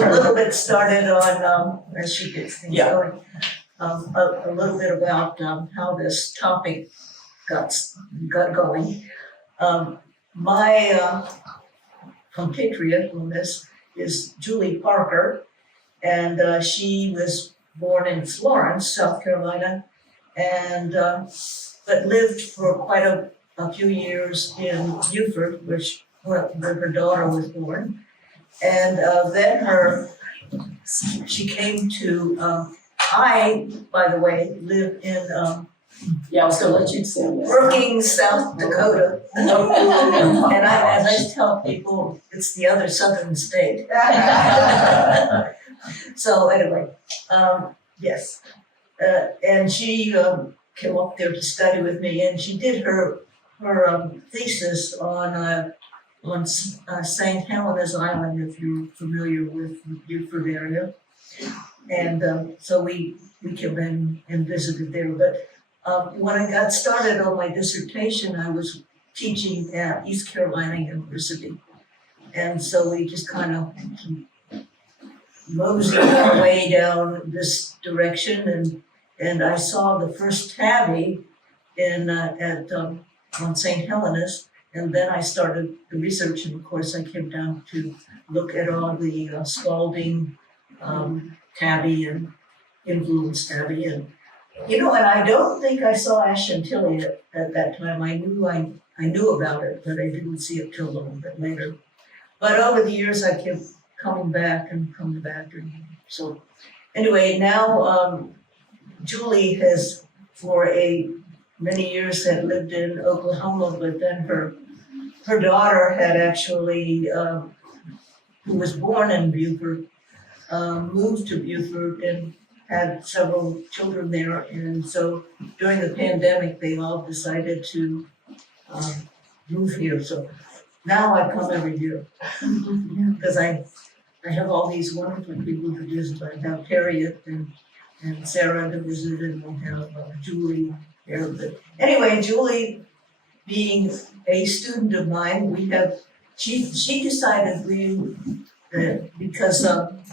a little bit started on, as she gets things Yeah. going, a little bit about how this topic got going. My compatriot on this is Julie Parker, and she was born in Florence, South Carolina, and but lived for quite a few years in Beaufort, where her daughter was born. And then she came to, I, by the way, live in Yeah, I was gonna let you say that. Brookings, South Dakota. And as I tell people, it's the other southern state. So anyway, yes. And she came up there to study with me, and she did her thesis on St. Helena's Island, if you're familiar with the Beaufort area. And so we came in and visited there. But when I got started on my dissertation, I was teaching at East Carolina University. And so we just kind of moseyed our way down this direction, and I saw the first tabby on St. Helena's, and then I started the research, and of course I came down to look at all the Spalding tabby and influence tabby, and and I don't think I saw Ash Chantilly at that time. I knew about it, but I didn't see it till a little bit later. But over the years I kept coming back, and so anyway, now Julie has for many years had lived in Oklahoma, but then her daughter had actually, who was born in Beaufort, moved to Beaufort and had several children there. And so during the pandemic, they all decided to move here. So now I come every year because I have all these wonderful people to visit. I have Harriet and Sarah to visit, and we'll have Julie here. But anyway, Julie, being a student of mine, she decided that because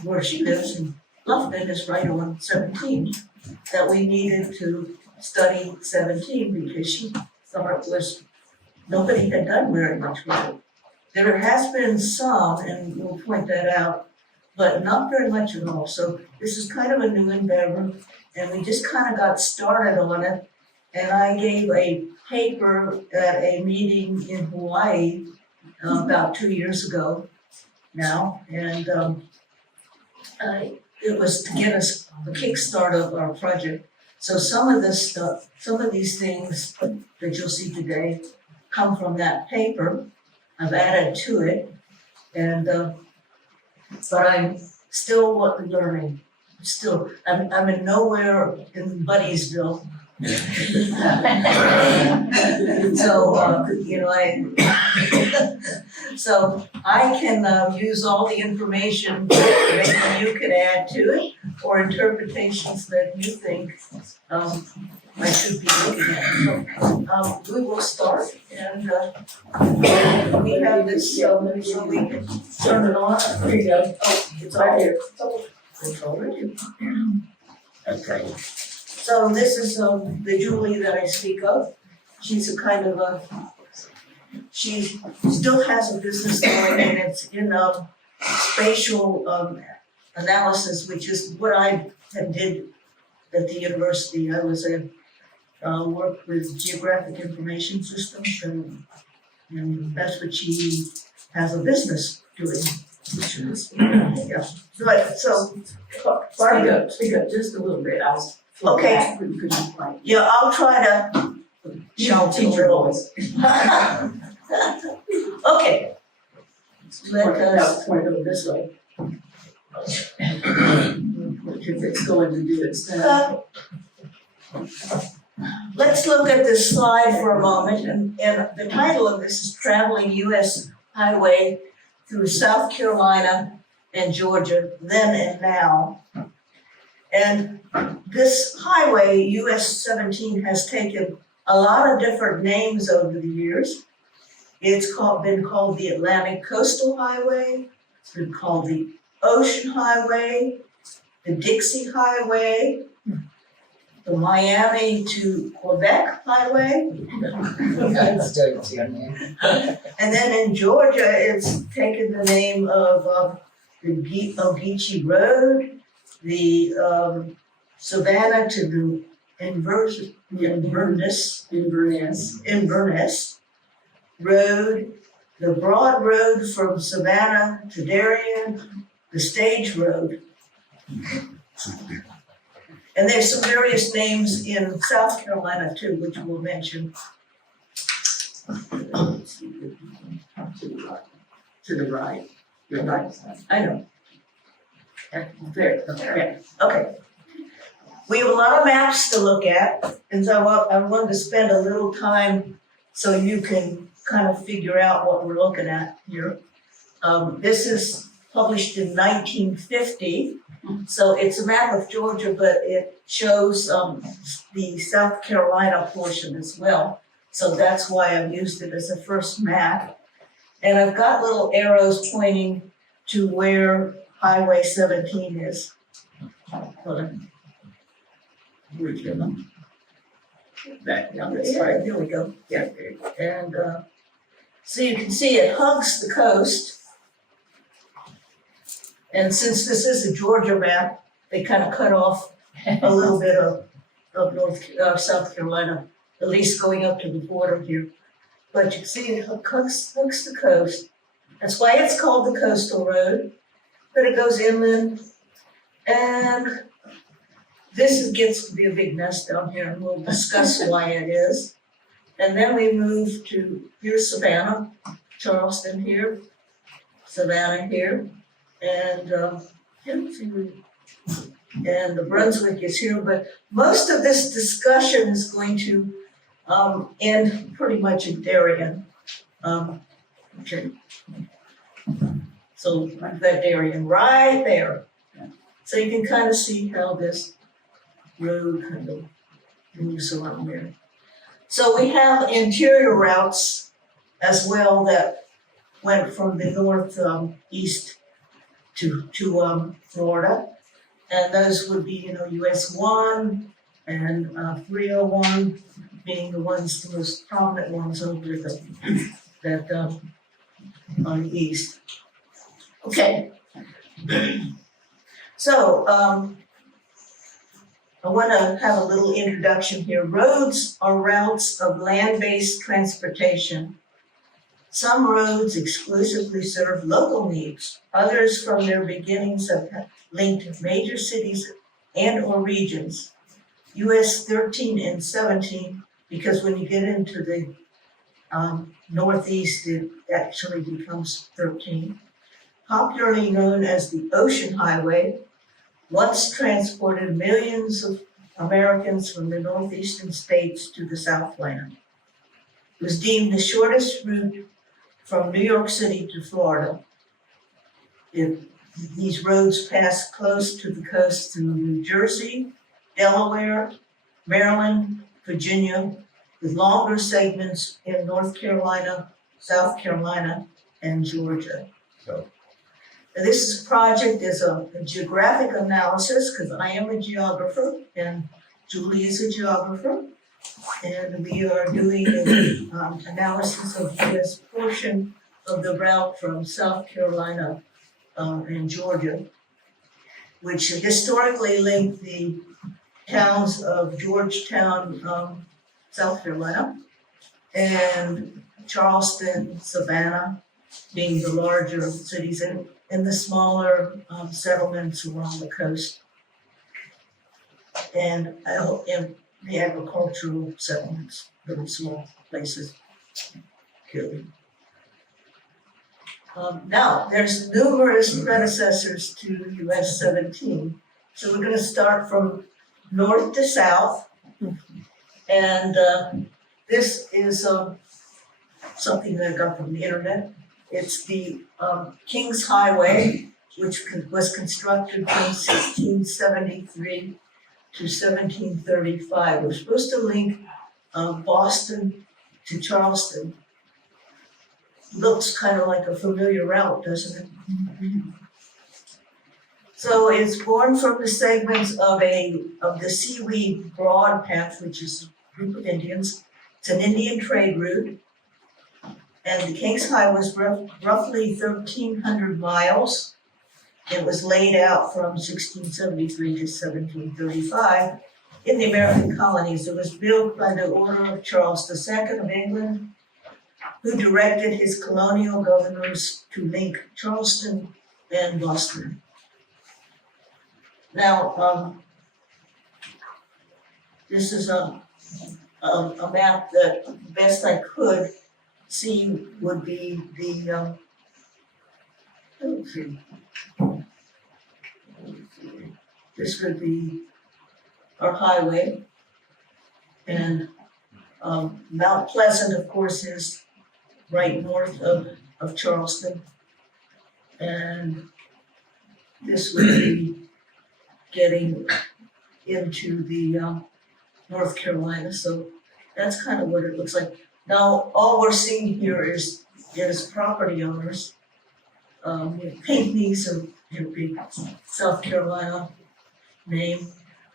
where she lives in Bluffton is right on 17, that we needed to study 17 because she thought nobody had done very much with it. There has been some, and we'll point that out, but not very much at all. So this is kind of a new endeavor, and we just kind of got started on it. And I gave a paper at a meeting in Hawaii about 2 years ago now, and it was to get us a kickstart of our project. So some of this stuff, some of these things that you'll see today come from that paper. I've added to it, and but I'm still learning. I'm in nowhere in Buddiesville. So I can use all the information that you can add to it, or interpretations that you think I should be looking at. So we will start, and we have this, so we can turn it on. There you go. Oh, it's all here. It's already. Okay. So this is the Julie that I speak of. She's a kind of she still has a business going, and it's in spatial analysis, which is what I did at the university. I was worked with geographic information systems, and that's what she has a business doing. Which is, yeah. So Speak up just a little bit. I was okay. Yeah, I'll try to shout teacher voice. Okay. Let us want to go this way. If it's going to do its thing. Let's look at this slide for a moment, and the title of this is Traveling U.S. Highway through South Carolina and Georgia, then and now. And this highway, US 17, has taken a lot of different names over the years. It's been called the Atlantic Coastal Highway. It's been called the Ocean Highway, the Dixie Highway, the Miami to Quebec Highway, That's dirty on there. and then in Georgia, it's taken the name of the Ogeechee Road, the Savannah to the Inverness Road, the Broad Road from Savannah to Darien, the Stage Road. And there's some various names in South Carolina too, which we'll mention. To the right. Your right side. I know, There, okay. okay. We have a lot of maps to look at, and so I wanted to spend a little time so you can kind of figure out what we're looking at here. This is published in 1950, so it's a map of Georgia, but it shows the South Carolina portion as well. So that's why I've used it as a first map. And I've got little arrows pointing to where Highway 17 is. Hold on. That, yeah, Yeah, that's right. there we go. Yeah, and so you can see it hugs the coast. And since this is a Georgia map, they kind of cut off a little bit of South Carolina, at least going up to the border here. But you can see it hugs the coast. That's why it's called the coastal road. But it goes inland, and this gets to be a big mess down here, and we'll discuss why it is. And then we move to, here's Savannah, Charleston here, Savannah here, and, and the Brunswick is here, but most of this discussion is going to end pretty much in Darien. Okay. So we've got Darien right there. So you can kind of see how this road kind of moves around there. So we have interior routes as well that went from the north east to Florida, and those would be US 1 and 301 being the most prominent ones over that on the east. Okay. So I want to have a little introduction here. Roads are routes of land-based transportation. Some roads exclusively serve local needs. Others from their beginnings have linked major cities and or regions. US 13 and 17, because when you get into the northeast, it actually becomes 13. Popularly known as the Ocean Highway, once transported millions of Americans from the northeastern states to the Southland. It was deemed the shortest route from New York City to Florida. These roads pass close to the coast through New Jersey, Delaware, Maryland, Virginia, with longer segments in North Carolina, South Carolina, and Georgia. So. This project is a geographic analysis, because I am a geographer and Julie is a geographer. And we are doing an analysis of this portion of the route from South Carolina and Georgia, which historically linked the towns of Georgetown, South Carolina, and Charleston, Savannah, being the larger cities, and the smaller settlements along the coast, and the agricultural settlements, little small places. Now, there's numerous predecessors to US 17. So we're gonna start from north to south. And this is something that I got from the internet. It's the King's Highway, which was constructed from 1673 to 1735. It was supposed to link Boston to Charleston. Looks kind of like a familiar route, doesn't it? So it's born from the segments of the seaweed broad path, which is a group of Indians. It's an Indian trade route. And the King's Highway was roughly 1,300 miles. It was laid out from 1673 to 1735 in the American colonies. It was built by the order of Charles II of England, who directed his colonial governors to link Charleston and Boston. Now, this is a map that best I could see would be the, let's see. This would be our highway. And Mount Pleasant, of course, is right north of Charleston. And this would be getting into the North Carolina. So that's kind of what it looks like. Now, all we're seeing here is property owners. Pinckney's a big South Carolina name,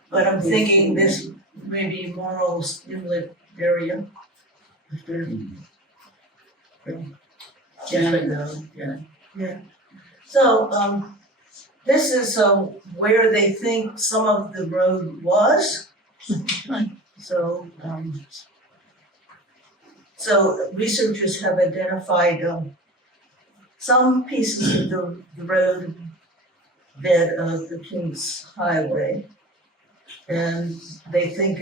but I'm thinking this may be Morrow's inlet area. Yeah. So, this is where they think some of the road was. So, so researchers have identified some pieces of the road bed of the King's Highway. And they think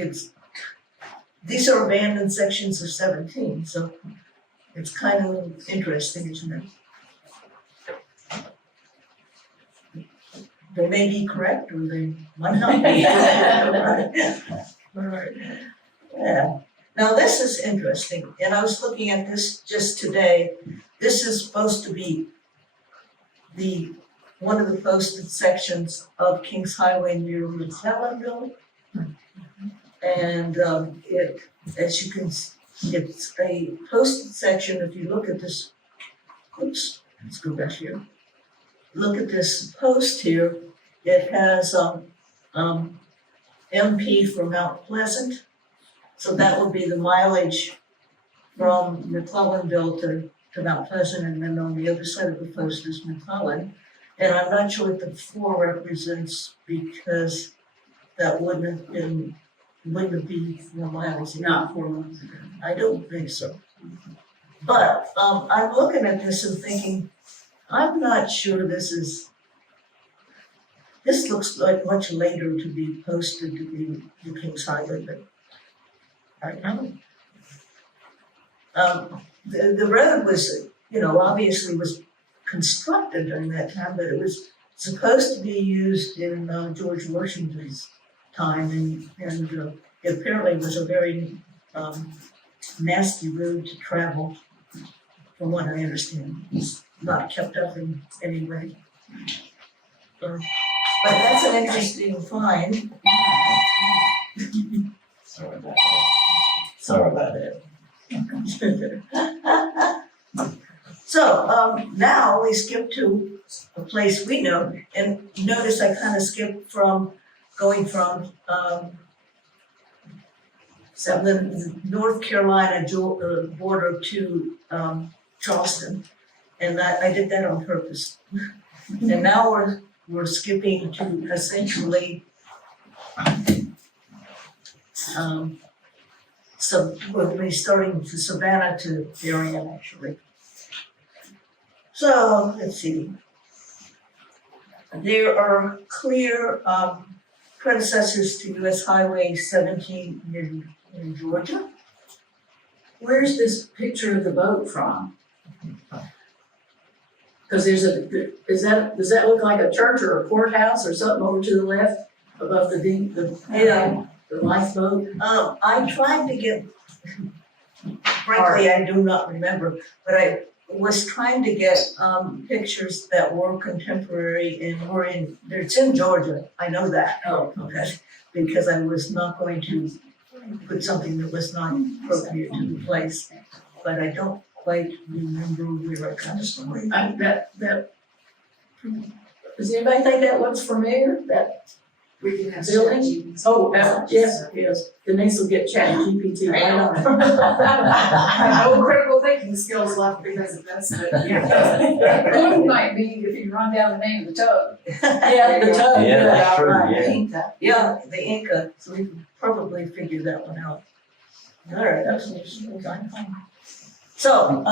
these are abandoned sections of 17, so it's kind of interesting, isn't it? They may be correct or they might not be. Right. Yeah. Now this is interesting, and I was looking at this just today. This is supposed to be one of the posted sections of King's Highway near McClellanville. And it, as you can see, it's a posted section. If you look at this, oops, let's go back here. Look at this post here. It has MP for Mount Pleasant. So that would be the mileage from McClellanville to Mount Pleasant, and then on the other side of the post is McClellan. And I'm not sure what the 4 represents because that wouldn't be 4 miles. Not 4 months ago. I don't think so. But I'm looking at this and thinking, I'm not sure this looks like much later to be posted to be the King's Highway, but I don't know. The road was, obviously was constructed during that time, but it was supposed to be used in George Washington's time, and it apparently was a very nasty road to travel, from what I understand. It's not kept up in any way. But that's an interesting find. Sorry about that. Sorry about that. So now we skip to a place we know, and notice I kind of skipped going from the North Carolina border to Charleston, and I did that on purpose. And now we're skipping to essentially we'll be starting to Savannah to Darien, actually. So let's see. There are clear predecessors to US Highway 17 in Georgia. Where's this picture of the boat from? Because does that look like a church or a courthouse or something over to the left above the lifeboat? I tried to get, frankly, I do not remember, but I was trying to get pictures that were contemporary and it's in Georgia, I know that. Oh, Okay, because I was not going to put something that was not appropriate to the place, but I don't quite remember where I got it from. Does anybody think that looks familiar, that We can have building? ChatGPT. Oh, yes, yes, Denise will get ChatGPT right on it. No critical thinking skills left because of this, but Clue might be if you run down the name of the tub. Yeah, the tub, Yeah, that's yeah, true, right. yeah. Inca, yeah, the Inca, so we can probably figure that one out. All right, that's interesting. So,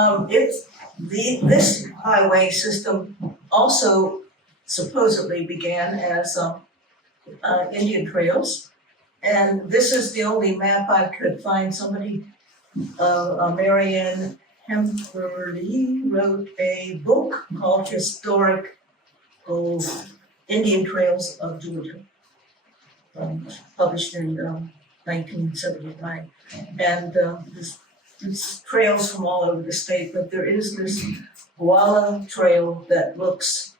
this highway system also supposedly began as, Indian trails. And this is the only map I could find. Somebody, Marianne Hemperly wrote a book called Historical Indian Trails of Georgia, published in 1979. And there's trails from all over the state, but there is this Walla trail that looks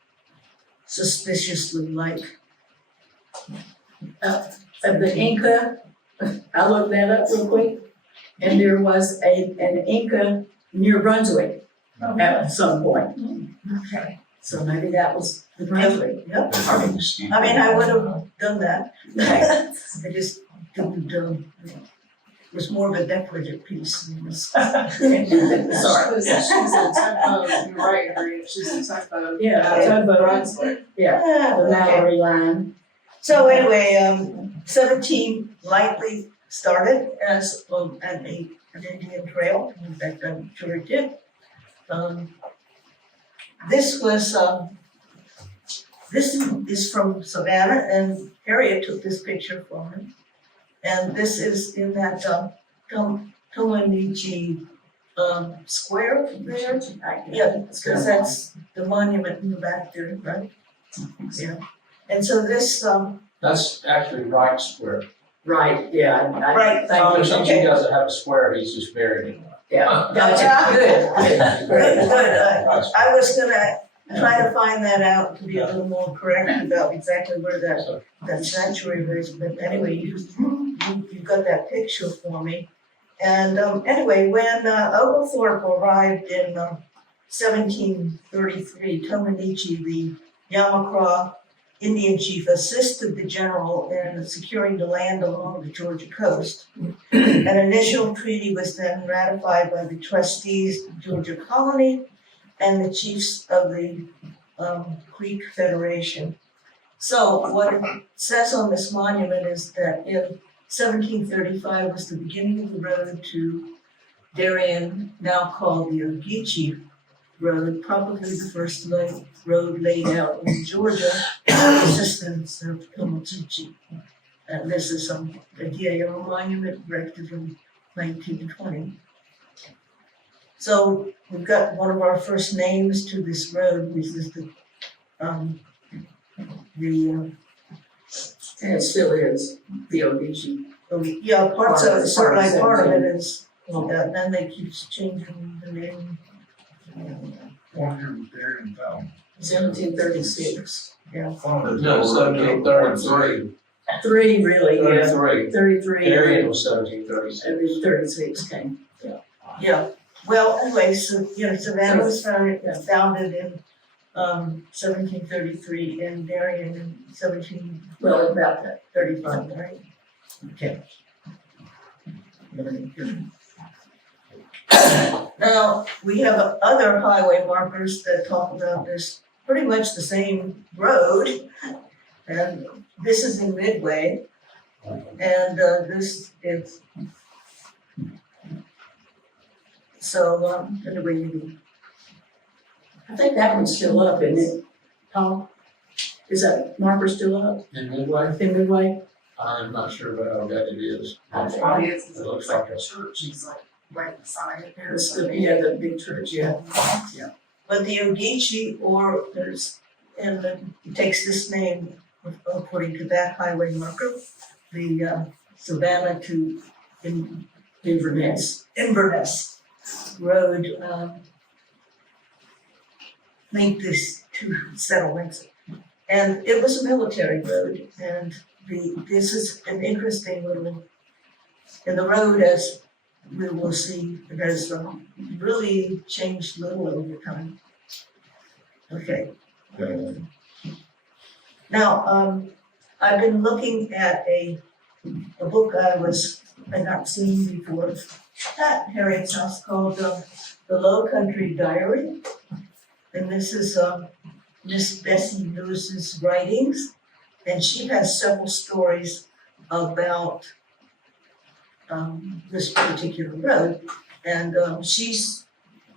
suspiciously like. The Inca, I looked that up real quick, and there was an Inca near Brunswick at some point. Okay. So maybe that was the Brunswick. Yep. I mean, Steve- I mean, I would have done that. I just didn't, it was more of a decorative piece. It was- Sorry. she's a typo, you're right, Harriet, she's a typo. Yeah, tugboat. Brunswick. Yeah, the Okay. Mallory line. So anyway, 17 likely started as an Indian trail. In fact, I'm sure it did. This is from Savannah, and Harriet took this picture for me. And this is in that Tomanichi square there. Yeah, because that's the monument in the back there, right? Yeah. And so this, That's actually Wright Square. Right, yeah. Right. Thank you. Since he doesn't have a square, he's just buried in one. Yeah, gotcha, good. good. I was gonna try to find that out to be a little more correct about exactly where that sanctuary is, but anyway, you got that picture for me. And anyway, when Oglethorpe arrived in 1733, Tomanichi, the Yamacraw Indian chief, assisted the general in securing the land along the Georgia coast. An initial treaty was then ratified by the trustees of Georgia Colony and the chiefs of the Creek Federation. So what it says on this monument is that in 1735 was the beginning of the road to Darien, now called the Ogeechee Road, probably the first road laid out in Georgia with the assistance of Tomochichi. And this is a DAO monument erected in 1920. So we've got one of our first names to this road, which is And it still is, the Ogeechee. yeah, parts of it, certainly part of it is, Oh. then they keep changing the name. Darien Town. 1736. No, 1733. 3 really, yeah. 33. 33. Darien was 1736. And then 36 came. Yeah, well, anyway, so, Savannah was founded in 1733 and Darien in 1735, Well, about that. right? Okay. Now, we have other highway markers that talk about this, pretty much the same road. And this is in Midway, and this is. So, anyway, I think that one's still up, isn't it, Tom? Is that marker still up In Midway? in Midway? I'm not sure, but I bet it is. It probably is, It looks it's like like a it. church, he's like right beside it there. It's the, yeah, the big church, yeah. but the Ogeechee, or there's, and it takes this name according to that highway marker, the Savannah to Inverness. Inverness Road, linked these two settlements. And it was a military road, and this is an interesting little, and the road, as we will see, it has really changed little over time. Okay. Now, I've been looking at a book I'd not seen before at Harriet's house called The Low Country Diary. And this is Miss Bessie Lewis's writings, and she has several stories about this particular road. And she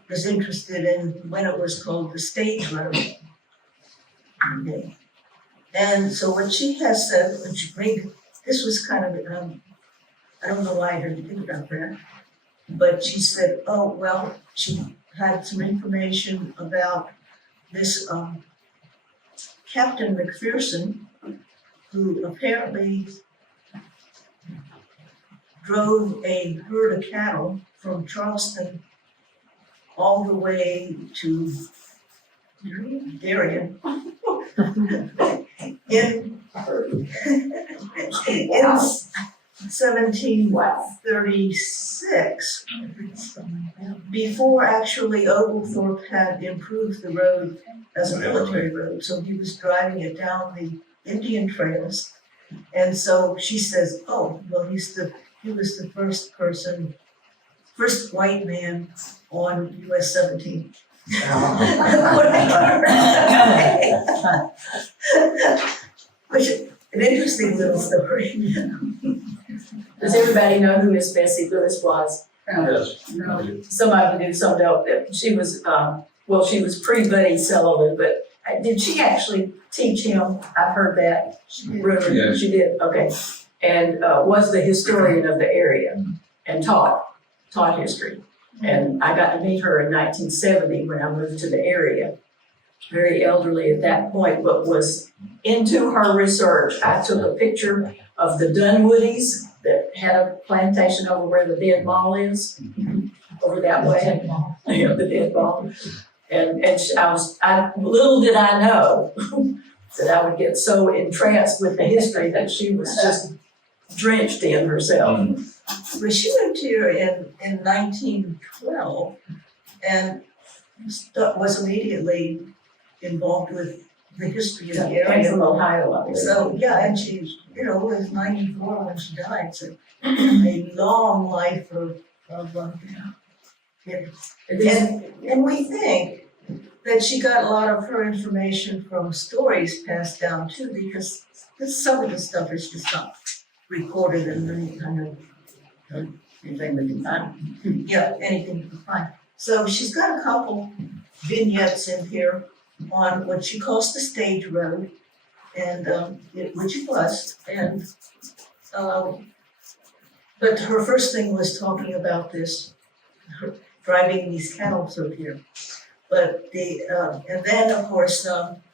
was interested in when it was called the Stage Road. Okay. And so what she has said, when she this was kind of, I don't know why I didn't think about that, but she said, oh, well, she had some information about this Captain McPherson, who apparently drove a herd of cattle from Charleston all the way to Darien in 1736, before actually Oglethorpe had improved the road as a military road. So he was driving it down the Indian trails. And so she says, oh, well, he was the first white man on US 17. Which is an interesting little story. Does everybody know who Miss Bessie Lewis was? Yes. Some of you do, some don't. She was, she was pre-Buddy Sullivan, but did she actually teach him? I've heard that. Rumor. Yes. She did, okay. And was the historian of the area and taught history. And I got to meet her in 1970 when I moved to the area. Very elderly at that point, but was into her research. I took a picture of the Dunwoodies that had a plantation over where the dead ball is, over that way. Yeah, the dead ball. And little did I know that I would get so entranced with the history that she was just drenched in herself. Well, she moved here in 1912 and was immediately involved with the history of the Came area. from Ohio, I believe. So, yeah, and she, was 94 when she died, so a long life of and we think that she got a lot of her information from stories passed down too, because some of the stuff is just not recorded in any kind of anything we can find. Yeah, anything you can find. So she's got a couple vignettes in here on what she calls the stage road, and which it was, and but her first thing was talking about this, driving these cattle through here. But and then of course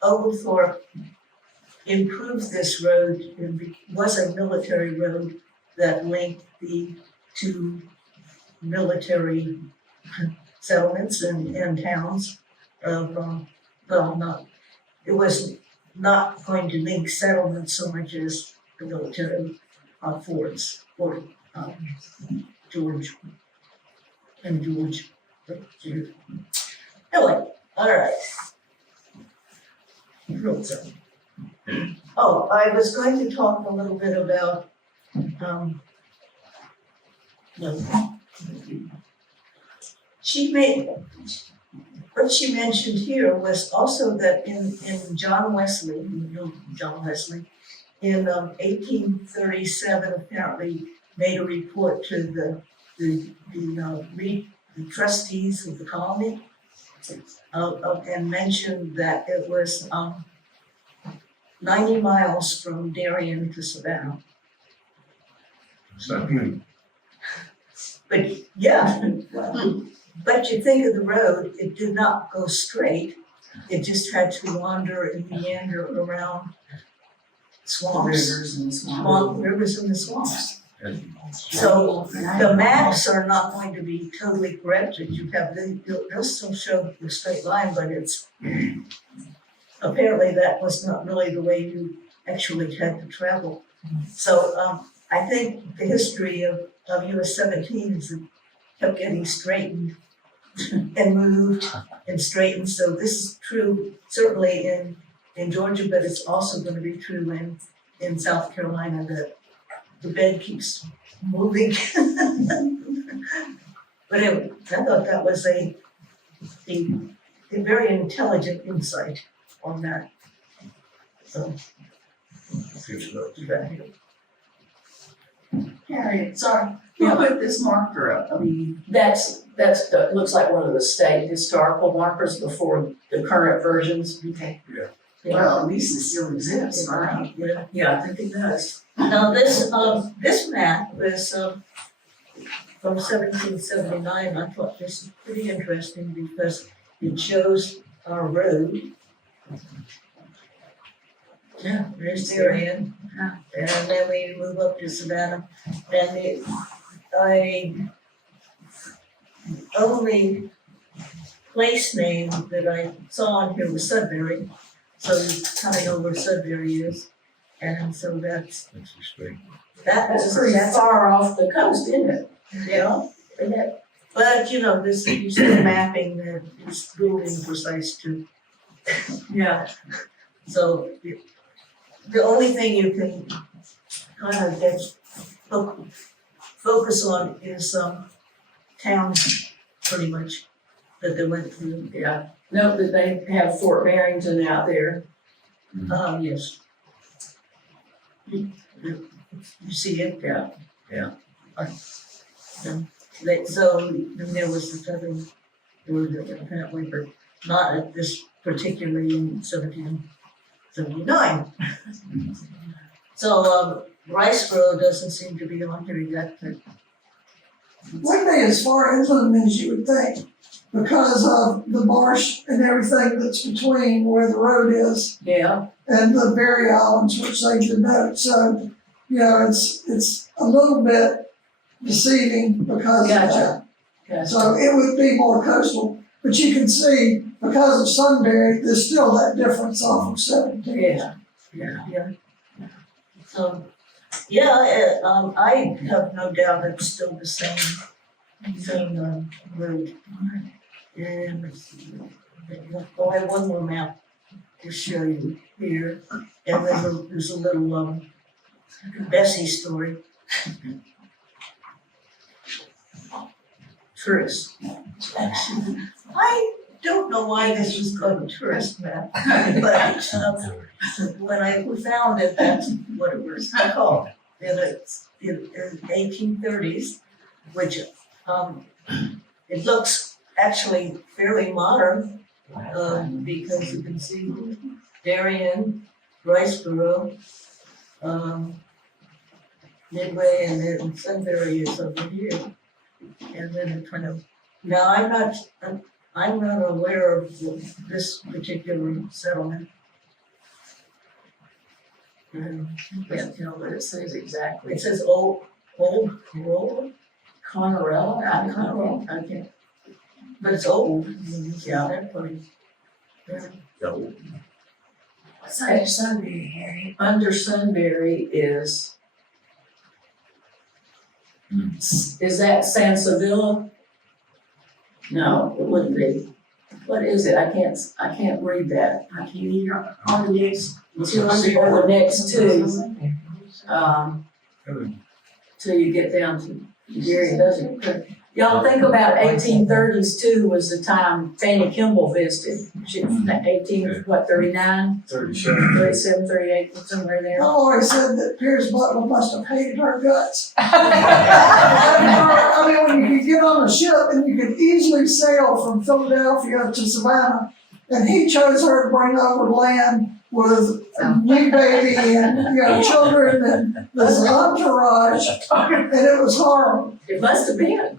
Oglethorpe improved this road and was a military road that linked the two military settlements and towns of it was not going to link settlements so much as the military forts or George. Anyway, all right. Oh, I was going to talk a little bit about what she mentioned here was also that in John Wesley, in 1837 apparently made a report to the trustees of the colony and mentioned that it was 90 miles from Darien to Savannah. So, But yeah, but you think of the road, it did not go straight. It just had to wander and meander around swamps. Rivers and swamps. Rivers and the swamps. So the maps are not going to be totally corrected. They'll still show the straight line, but it's apparently that was not really the way you actually had to travel. So I think the history of US 17 is it kept getting straightened and moved and straightened. So this is true certainly in in Georgia, but it's also gonna be true in South Carolina, that the bed keeps moving. But anyway, I thought that was a very intelligent insight on that. So, Good stuff. do that here. Harriet, sorry, who put this marker up? I mean, Looks like one of the state historical markers before the current versions. okay. Yeah. Well, at least it still exists, right? Yeah, I think it does. Now, this map was, from 1779. I thought this is pretty interesting because it shows our road. Yeah, there's Darien, and then we move up to Savannah, and the only place name that I saw on here was Sudbury, so you kind of know where Sudbury is, and so that's Interesting. That's pretty far off the coast, isn't it? yeah. Isn't it? But you know, this you see mapping that is little imprecise too. Yeah. So the only thing you can kind of get focus on is towns, pretty much, that they went through. Yeah. Note that they have Fort Barrington out there. Yes. You see it? Yeah. So then there was the southern, apparently, but not at this particularly in 1779. So Riceboro doesn't seem to be on here yet, but Wouldn't be as far inland as you would think, because of the marsh and everything that's between where the road is Yeah. and the Berry Islands, which they denote. So, you know, it's a little bit deceiving because of that. Gotcha. So it would be more coastal, but you can see, because of Sunbury, there's still that difference off of 17. Yeah. so, I have no doubt it's still the same road. And I'll have one more map to show you here, and there's a little Bessie story. Tourist. I don't know why this was called a tourist map, but when I found it, that's what it was called. In the 1830s, which it looks actually fairly modern, because you can see Darien, Riceboro, Midway, and then Sunbury is over here. And then in front of, now I'm not aware of this particular settlement. Can't tell what it says exactly. It says old Corolla, Conarella? I don't know. I can't. but it's old. Yeah. That place. So, What's under Sunbury, Harriet? Under Sunbury is that Sansevilla? No, it wouldn't be. What is it? I can't read that. I can't either. On the next two Or the next two, till you get down to Gary, doesn't it? Y'all think about 1830s too was the time Fanny Kimball visited. She, 39, 37, 38, somewhere there. I always said that Pierce Butler must have hated her guts. I mean, when you could get on a ship and you could easily sail from Philadelphia to Savannah, and he chose her to bring over land with a new baby and, you know, children and this entourage, and it was horrible. It must have been.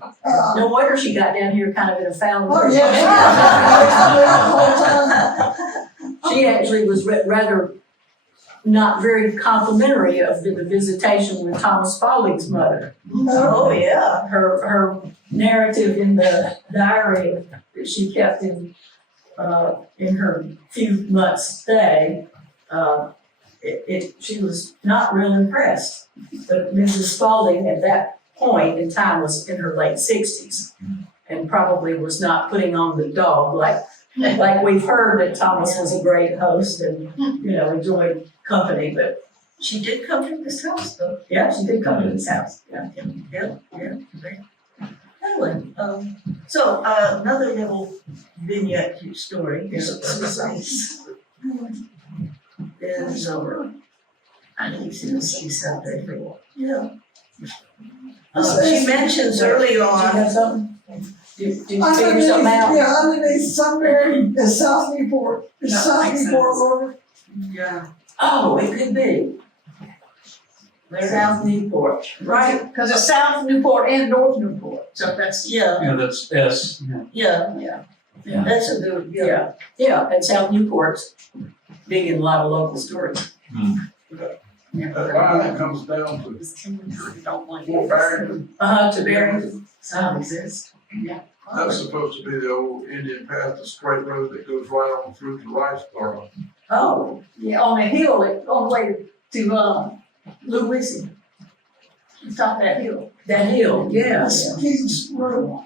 No wonder she got down here kind of in a foul mood. Oh, yeah. She actually was rather not very complimentary of the visitation with Thomas Spaulding's mother. Oh, yeah. Her narrative in the diary that she kept in her few months stay, she was not real impressed. But Mrs. Spaulding at that point in time was in her late 60s and probably was not putting on the dog like Like we've heard that Thomas was a great host and, enjoyed company, but She did come to this house though. yeah, she did come to this house, yeah. Right. Anyway, so another little vignette story is I think she's out there for a while. Yeah. She mentions early Did you on. have something? Did you figure something out? Yeah, underneath Sunbury is South Newport, is That South makes Newport sense. Road. Yeah. Oh, it could be. South Newport, Right, because it's South Newport and North Newport, so that's, Yeah, Yeah, that's S. yeah, yeah. that's a good, yeah. Yeah, and South Newport's big in a lot of local stories. That line comes down to Fort Barrington. To Barrington. Sound exists. That's supposed to be the old Indian path, the straight road that goes right on through to Riceboro. Oh, yeah, on the hill, on the way to, Louisiana. Top of that hill. that hill, yeah. That's King's Road.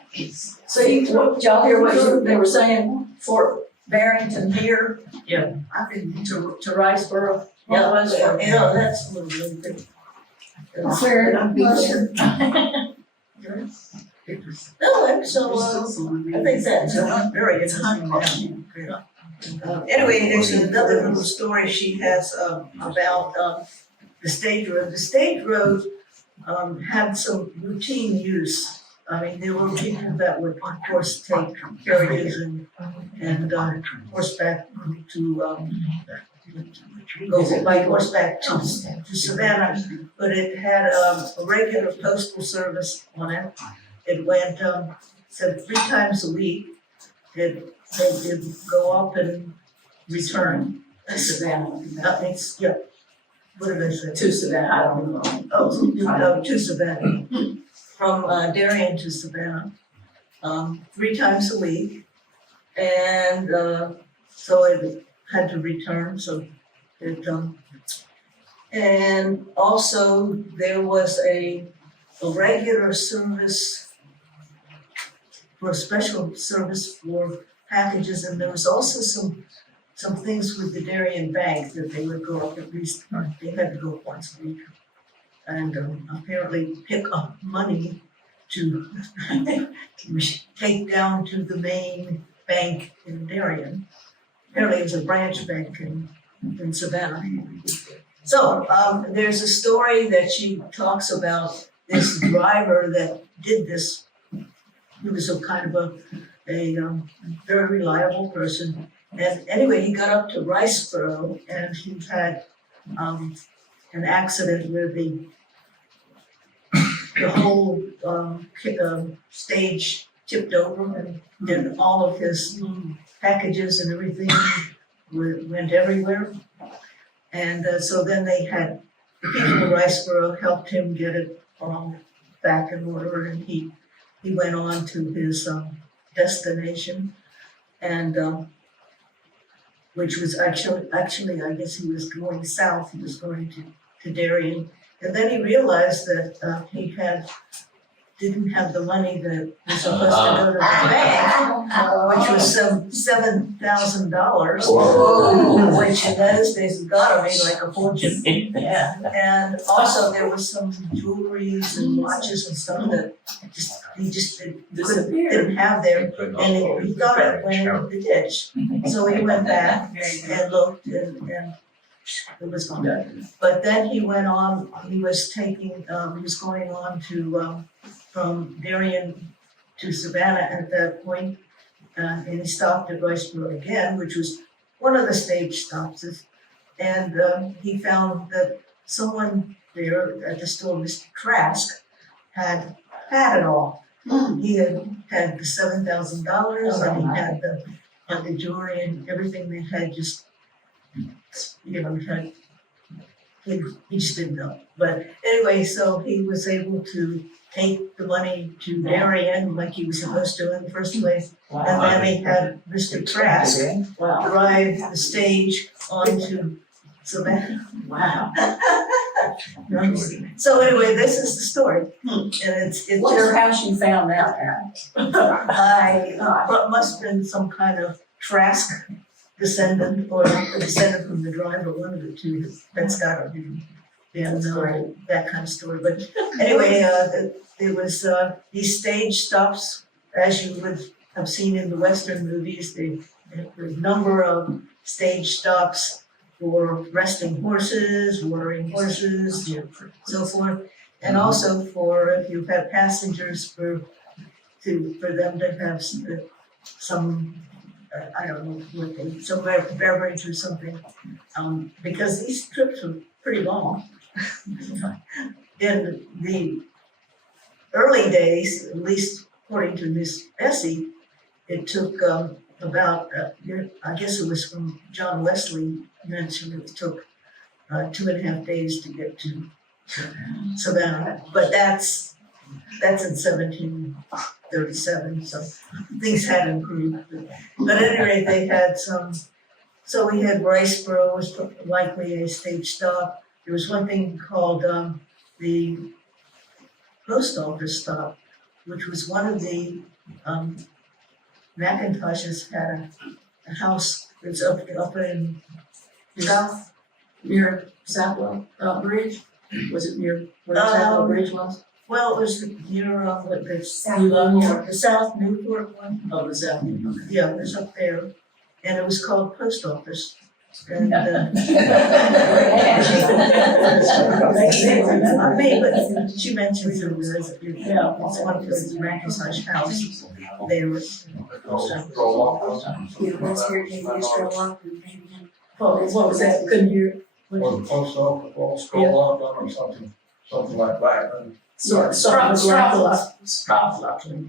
See, what, y'all hear what they were saying? Fort Barrington here? Yeah. I think to Riceboro. Yeah, What was it? that's a little bit. Fair, No, so, I think that's a very interesting. Anyway, there's another little story she has about the stage road. The stage road had some routine use. I mean, there were people that would, of course, take carriages and horseback to go by horseback to Savannah, but it had a regular postal service on it. It went, said 3 times a week. They did go up and return. Savannah. That means, yeah. What did I say? To Savannah, I don't know. Oh, to Savannah. From Darien to Savannah, 3 times a week. And so it had to return, so it, and also there was a regular service for a special service for packages, and there was also some things with the Darien Bank that they would go up at least, they had to go up once a week. And apparently pick up money to take down to the main bank in Darien. Apparently it was a branch bank in Savannah. So there's a story that she talks about this driver that did this. He was a kind of a very reliable person. And anyway, he got up to Riceboro and he had an accident where the whole stage tipped over and then all of his packages and everything went everywhere. And so then they had, the people of Riceboro helped him get it all back in order, and he went on to his destination, and which was actually I guess he was going south. He was going to Darien, and then he realized that he didn't have the money that was supposed to go to the bank, which was some $7,000, which in those days gotta be like a fortune. Yeah, and also there was some jewelries and watches and stuff that he just didn't have there, and he thought it went into the ditch. So he went back and looked, and it was gone. But then he went on. He was going on to from Darien to Savannah at that point, and he stopped at Riceboro again, which was one of the stage stops. And he found that someone there at the store, Mr. Trask, had it all. He had the $7,000, and he had the jewelry and everything. They had just, he just didn't know. But anyway, so he was able to take the money to Darien like he was supposed to in the first place. And then he had Mr. Trask drive the stage onto Savannah. Wow. So anyway, this is the story. And it's Wonder just, how she found that out. but must have been some kind of Trask descendant or a descendant from the driver, one of the two. That's got to be been that kind of story. But anyway, there was these stage stops, as you would have seen in the Western movies. The number of stage stops for resting horses, watering horses, so forth, and also for if you have passengers for them to have some I don't know what they, some beverage or something, because these trips were pretty long. In the early days, at least according to Miss Bessie, it took about, I guess it was from John Wesley mentioned it took 2.5 days to get to Savannah, but that's in 1737, so things had improved. But at any rate, they had some, so we had Riceboro was likely a stage stop. There was one thing called the post office stop, which was one of the Macintoshes had a house that's up in South, near Southwell Bridge? Was it near where Southwell Bridge was? well, it was near the South Newport one. Oh, the South. Yeah, it was up there, and it was called post office. And I mean, but she mentioned there was it's one of the Macintosh house there was. Yeah, that's where they used to walk and maybe. What was that? Couldn't hear. Or the post office, or scroll up or something like that.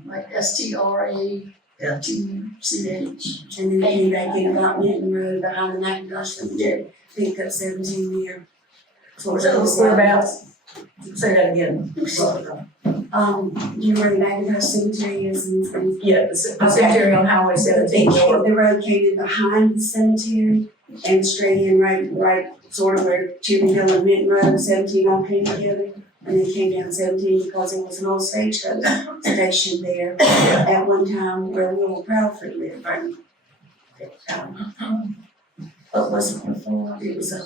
Like STRA-TCH. And then came back in about Minton Road behind the Macintosh Cemetery, picked up 17 there. So whereabouts? Say that again. You know where the Macintosh Cemetery is and Yeah, the cemetery on Highway 17 north. the road came in behind the cemetery and straight in right sort of where Cherry Hill and Minton Road, 17 all came together. And they came down 17 because there was an old stagecoach station there at one time where Will Proudford lived. Right? What was it before? It was a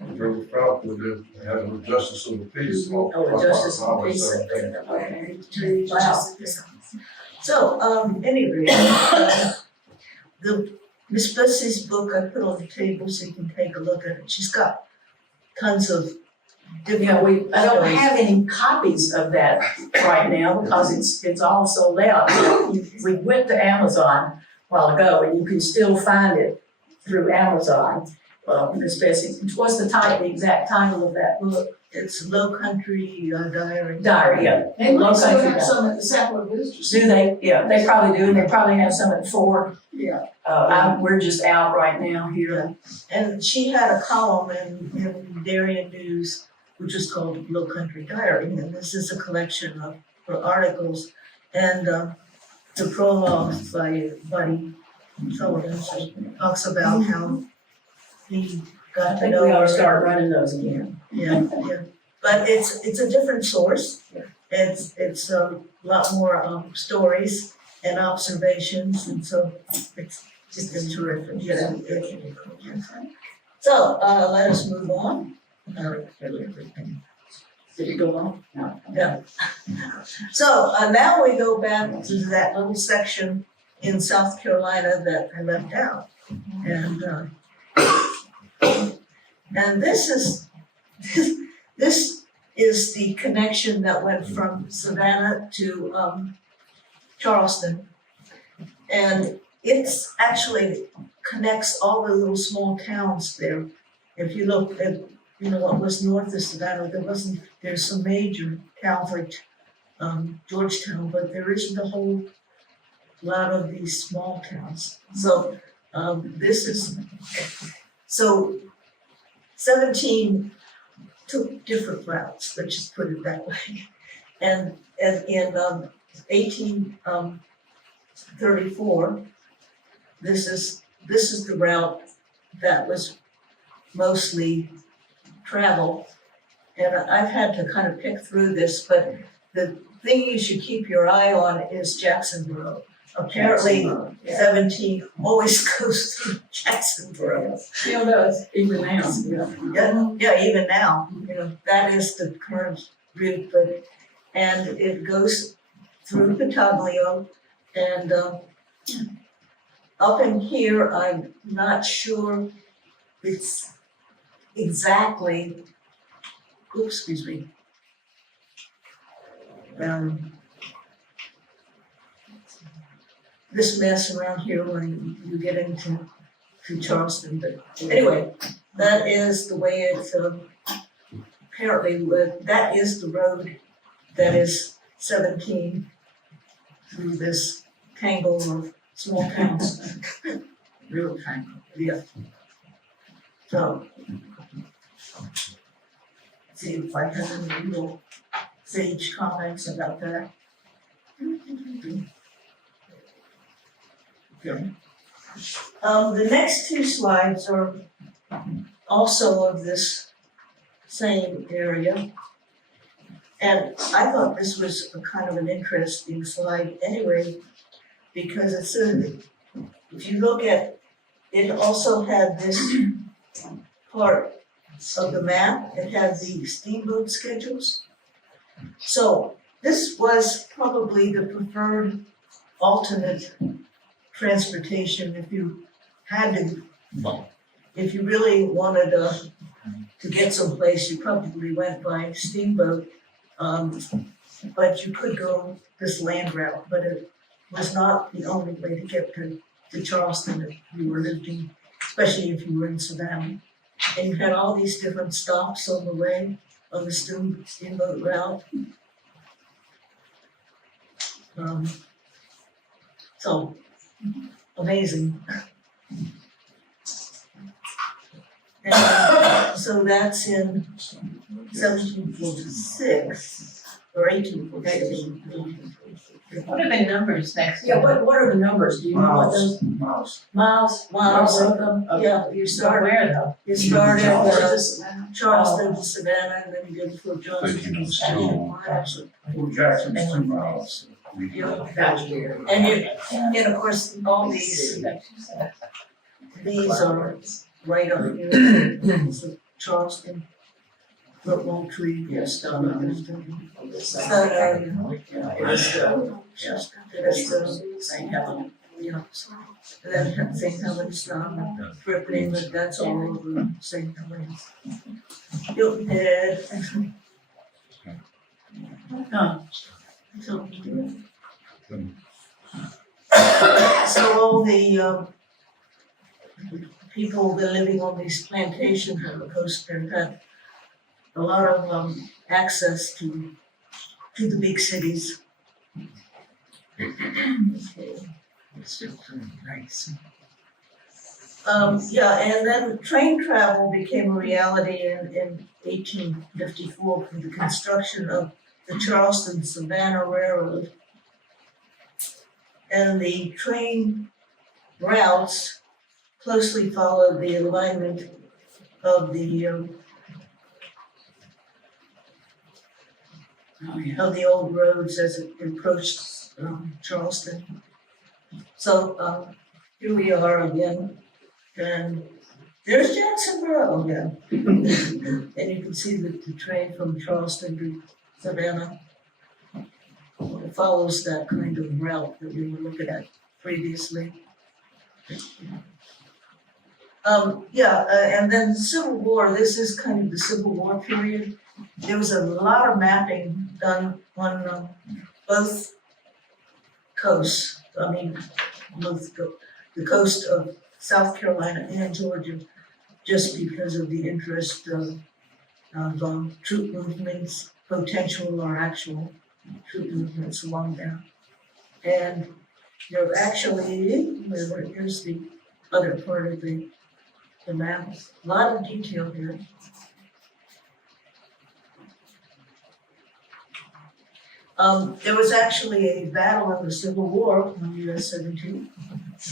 Very proud to do, they had a justice of the peace. Oh, the Justice of the Peace. Wow. So, anyway, the Miss Bessie's book I put on the table so you can take a look at it. She's got tons of different. I don't have any copies of that right now because it's all sold out. We went to Amazon a while ago and you can still find it through Amazon. Miss Bessie, what's the exact title of that book? It's Low Country Diary. Diary, yeah. They Low might still Country have Diary. some at the Sapler Visitor Do Center. they? Yeah, they probably do, and they probably have some at 4. Yeah. We're just out right now here. And she had a column in Darien News, which was called Low Country Diary, and this is a collection of her articles. And the prologue by Buddy Sullivan talks about how he I got to think know we ought her. to start running those again. Yeah. But it's a different source. It's a lot more stories and observations, and so it's terrific. Yeah. So let us move on. Did it go on? No. Yeah. So now we go back to that little section in South Carolina that I left out, and this is the connection that went from Savannah to Charleston, and it's actually connects all the little small towns there. If you look at what was north of Savannah, there's some major towns like Georgetown, but there isn't a whole lot of these small towns. So 17 took different routes, let's just put it that way. And in 1834, this is the route that was mostly traveled. And I've had to kind of pick through this, but the thing you should keep your eye on is Jacksonboro. apparently Yeah. 17 always goes through Jacksonboro. Still does, even now. Yeah, even now, that is the current route, and it goes through Pataglio, and, up in here, I'm not sure it's exactly, excuse me. This mess around here when you get into Charleston, but anyway, that is the way it's, apparently, that is the road that is 17 through this tangle of small towns. Real tangle, yeah. So, see if I have any little sage comments about that. Okay. The next two slides are also of this same area. And I thought this was a kind of an interesting slide anyway, because it's if you look at, it also had this part of the map, it had the steamboat schedules. So this was probably the preferred alternate transportation if you had to, if you really wanted to get someplace, you probably went by steamboat. But you could go this land route, but it was not the only way to get to Charleston if you were living, especially if you were in Savannah. And you had all these different stops on the way on the steamboat route. So amazing. And so that's in 1746 or 1846. What are the numbers next? Yeah, what are the numbers? Do you know what those? Miles. Miles? Miles. Of them? Okay. Yeah, you start Where though? You started Charleston. Charleston to Savannah, and then you go to Fort Johnson. Fort Jackson's 2 miles. Gotcha. And of course, all these are right on here. So Charleston, Fort Moultrie, Yes, Stone, St. Helena. yeah. And then St. Helens, Ripley, but that's all over St. Helens. Hilton Head. So all the people that are living on these plantations on the coast there had a lot of access to the big cities. Nice. Yeah, and then train travel became a reality in 1854 for the construction of the Charleston-Savannah Railroad. And the train routes closely followed the alignment of the old roads as it approached Charleston. So here we are again, and there's Jacksonboro again. And you can see the train from Charleston to Savannah. It follows that kind of route that we were looking at previously. And then the Civil War, this is kind of the Civil War period. There was a lot of mapping done on both coasts. I mean, the coast of South Carolina and Georgia, just because of the interest of troop movements, potential or actual troop movements along there. And there actually, here's the other part of the map, a lot of detail here. There was actually a battle in the Civil War in US 17,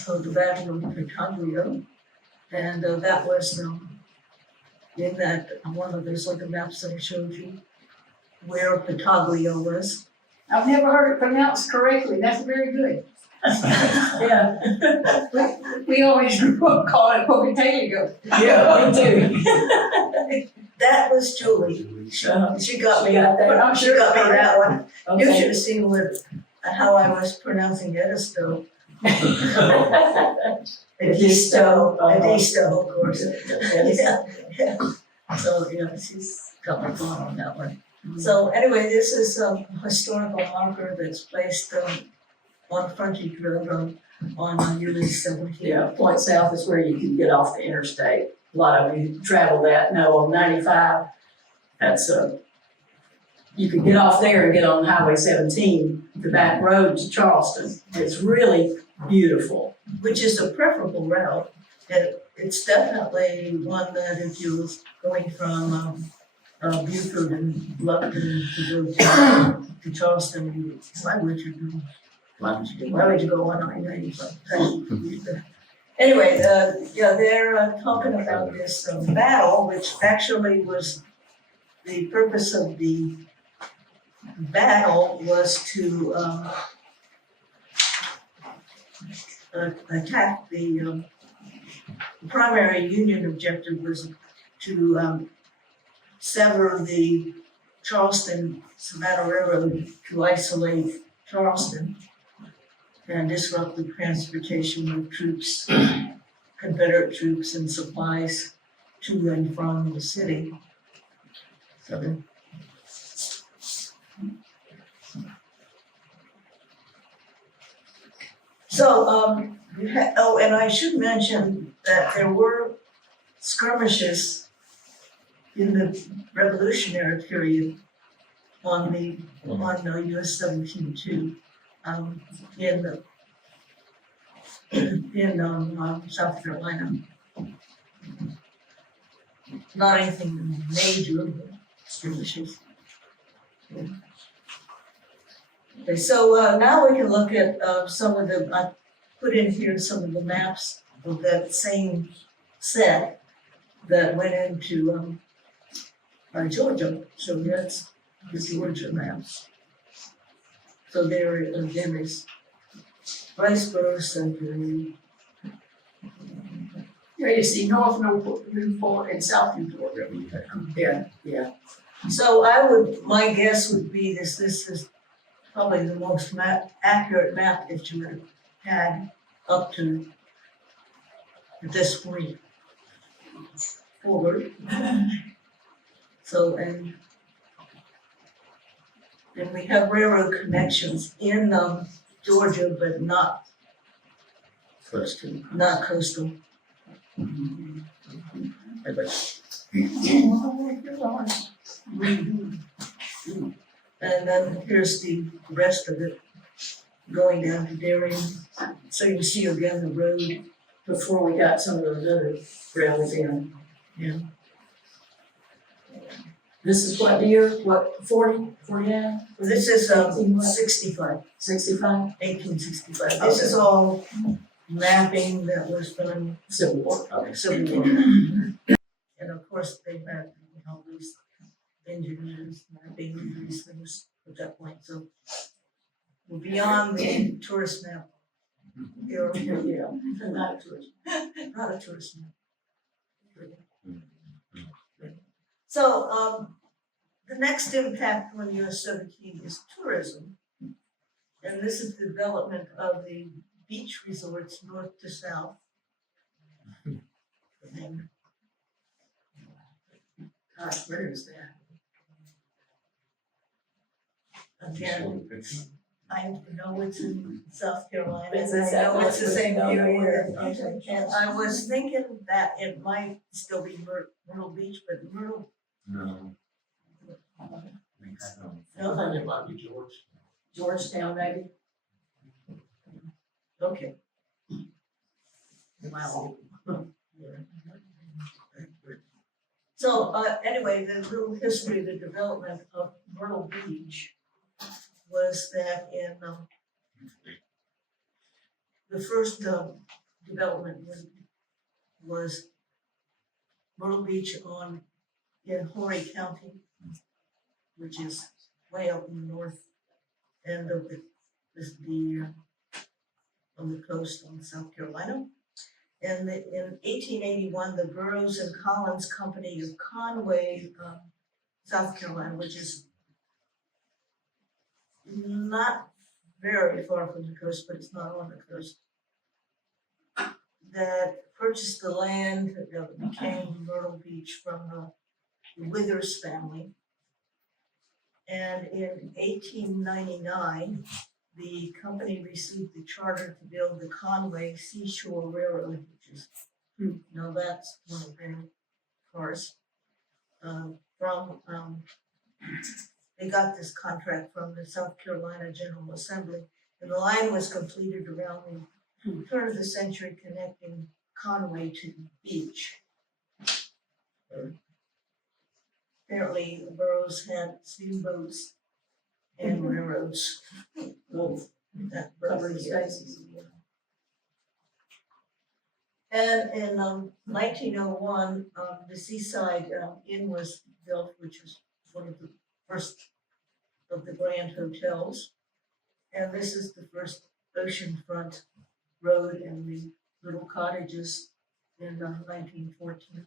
called the Battle of Pataglio, and that was in that one of those other maps that I showed you, where Pataglio was. I've never heard it pronounced correctly, that's very good. Yeah, We always grew up calling it Pocatello. yeah, me too. That was Julie. Uh, She got me, She got that. I'm sure got me that one. You should Okay. have seen how I was pronouncing Edisto. Edisto, Edisto, of course. Edisto. Yeah. So, yeah, she's got my phone on that one. So anyway, this is a historical marker that's placed on frontage road on US 17. Yeah, Point South is where you can get off the interstate. A lot of you travel that, know on 95. That's you can get off there and get on Highway 17, the back road to Charleston. It's really beautiful. Which is a preferable route. And it's definitely one that if you was going from Buford and Lupton to go to Charleston, why would you go on I-95? Anyway, yeah, they're talking about this battle, which actually was, the purpose of the battle was to attack the primary Union objective was to sever the Charleston-Savannah Railroad to isolate Charleston and disrupt the transportation of troops, Confederate troops and supplies to and from the city. So, and I should mention that there were skirmishes in the Revolutionary period on US 17 too, in South Carolina. Not anything major, but skirmishes. Okay, so now we can look at some of the, I put in here some of the maps of that same set that went into Georgia. So that's the Georgia maps. So there again is Riceboro, Century. Here you see North Newport and South Newport. Yeah. So my guess would be this is probably the most accurate map that you would have had up to this point forward. So, and we have railroad connections in Georgia, but not coastal. And then here's the rest of it going down to Darien. So you see again the road. Before we got some of those other rails in. Yeah. This is what year? What, 40, 49? This is 65, 65? 1865. This is all mapping that was done Civil War. Okay. Civil War. And of course, they had all these engineers mapping these things at that point. So we're beyond the tourist map. Here, Yeah, not a tourist. not a tourist map. So the next impact on US 17 is tourism. And this is the development of the beach resorts north to south. And, gosh, where is that? Again, I know it's in South Carolina. It's in and I know South it's the same Carolina. area. Okay. And I was thinking that it might still be Myrtle Beach, but Myrtle, No. I no, think it might be George. Georgetown, maybe? okay. Wow. So, anyway, the little history of the development of Myrtle Beach was that in, the first, development was Myrtle Beach in Horry County, which is way up in the north end of the on the coast on South Carolina. And in 1881, the Burroughs and Collins Company of Conway, South Carolina, which is not very far from the coast, but it's not on the coast, that purchased the land that became Myrtle Beach from the Withers family. And in 1899, the company received the charter to build the Conway Seashore Railroad, which is, now that's one of their cars. They got this contract from the South Carolina General Assembly, and the line was completed around the turn of the century, connecting Conway to the beach. Apparently, the Burroughs had steamboats and railroads. Both. That covered spaces. And in 1901, the Seaside Inn was built, which was one of the first of the grand hotels. And this is the first oceanfront road and the little cottages in 1914.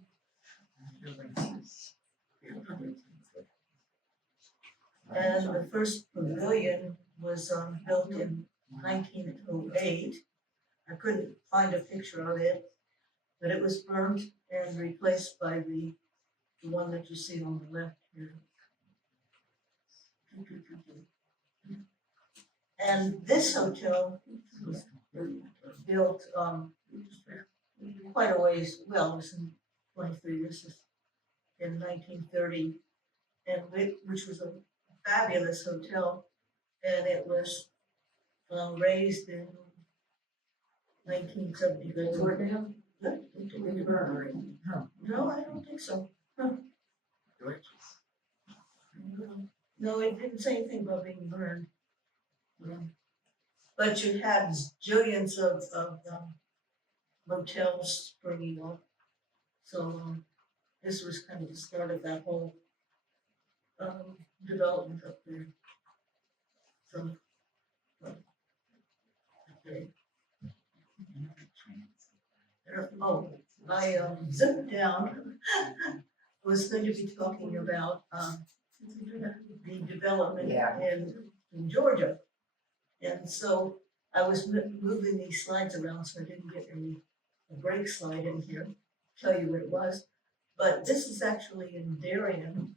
And the first pavilion was built in 1908. I couldn't find a picture of it, but it was burnt and replaced by the one that you see on the left here. And this hotel was built quite a ways, well, it was in 23, this is in 1930, and which was a fabulous hotel, and it was raised in 1974. Tore it down? In the burner. No, I don't think so. No, it didn't say anything about being burned. But you had zillions of motels springing up. So this was kind of the start of that whole development up there. So, okay. Oh, I zipped down, was going to be talking about the development in Georgia. And so I was moving these slides around so I didn't get a break slide in here, tell you what it was. But this is actually in Darien.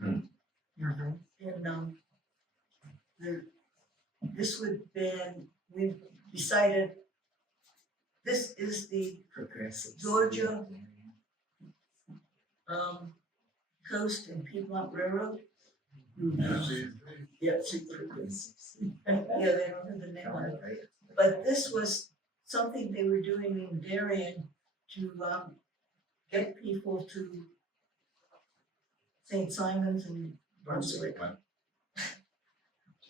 And this would have been, we decided this is the Georgia Coast and Piedmont Railroad. Yeah, they don't have the name on it. But this was something they were doing in Darien to get people to St. Simon's and Brunswick.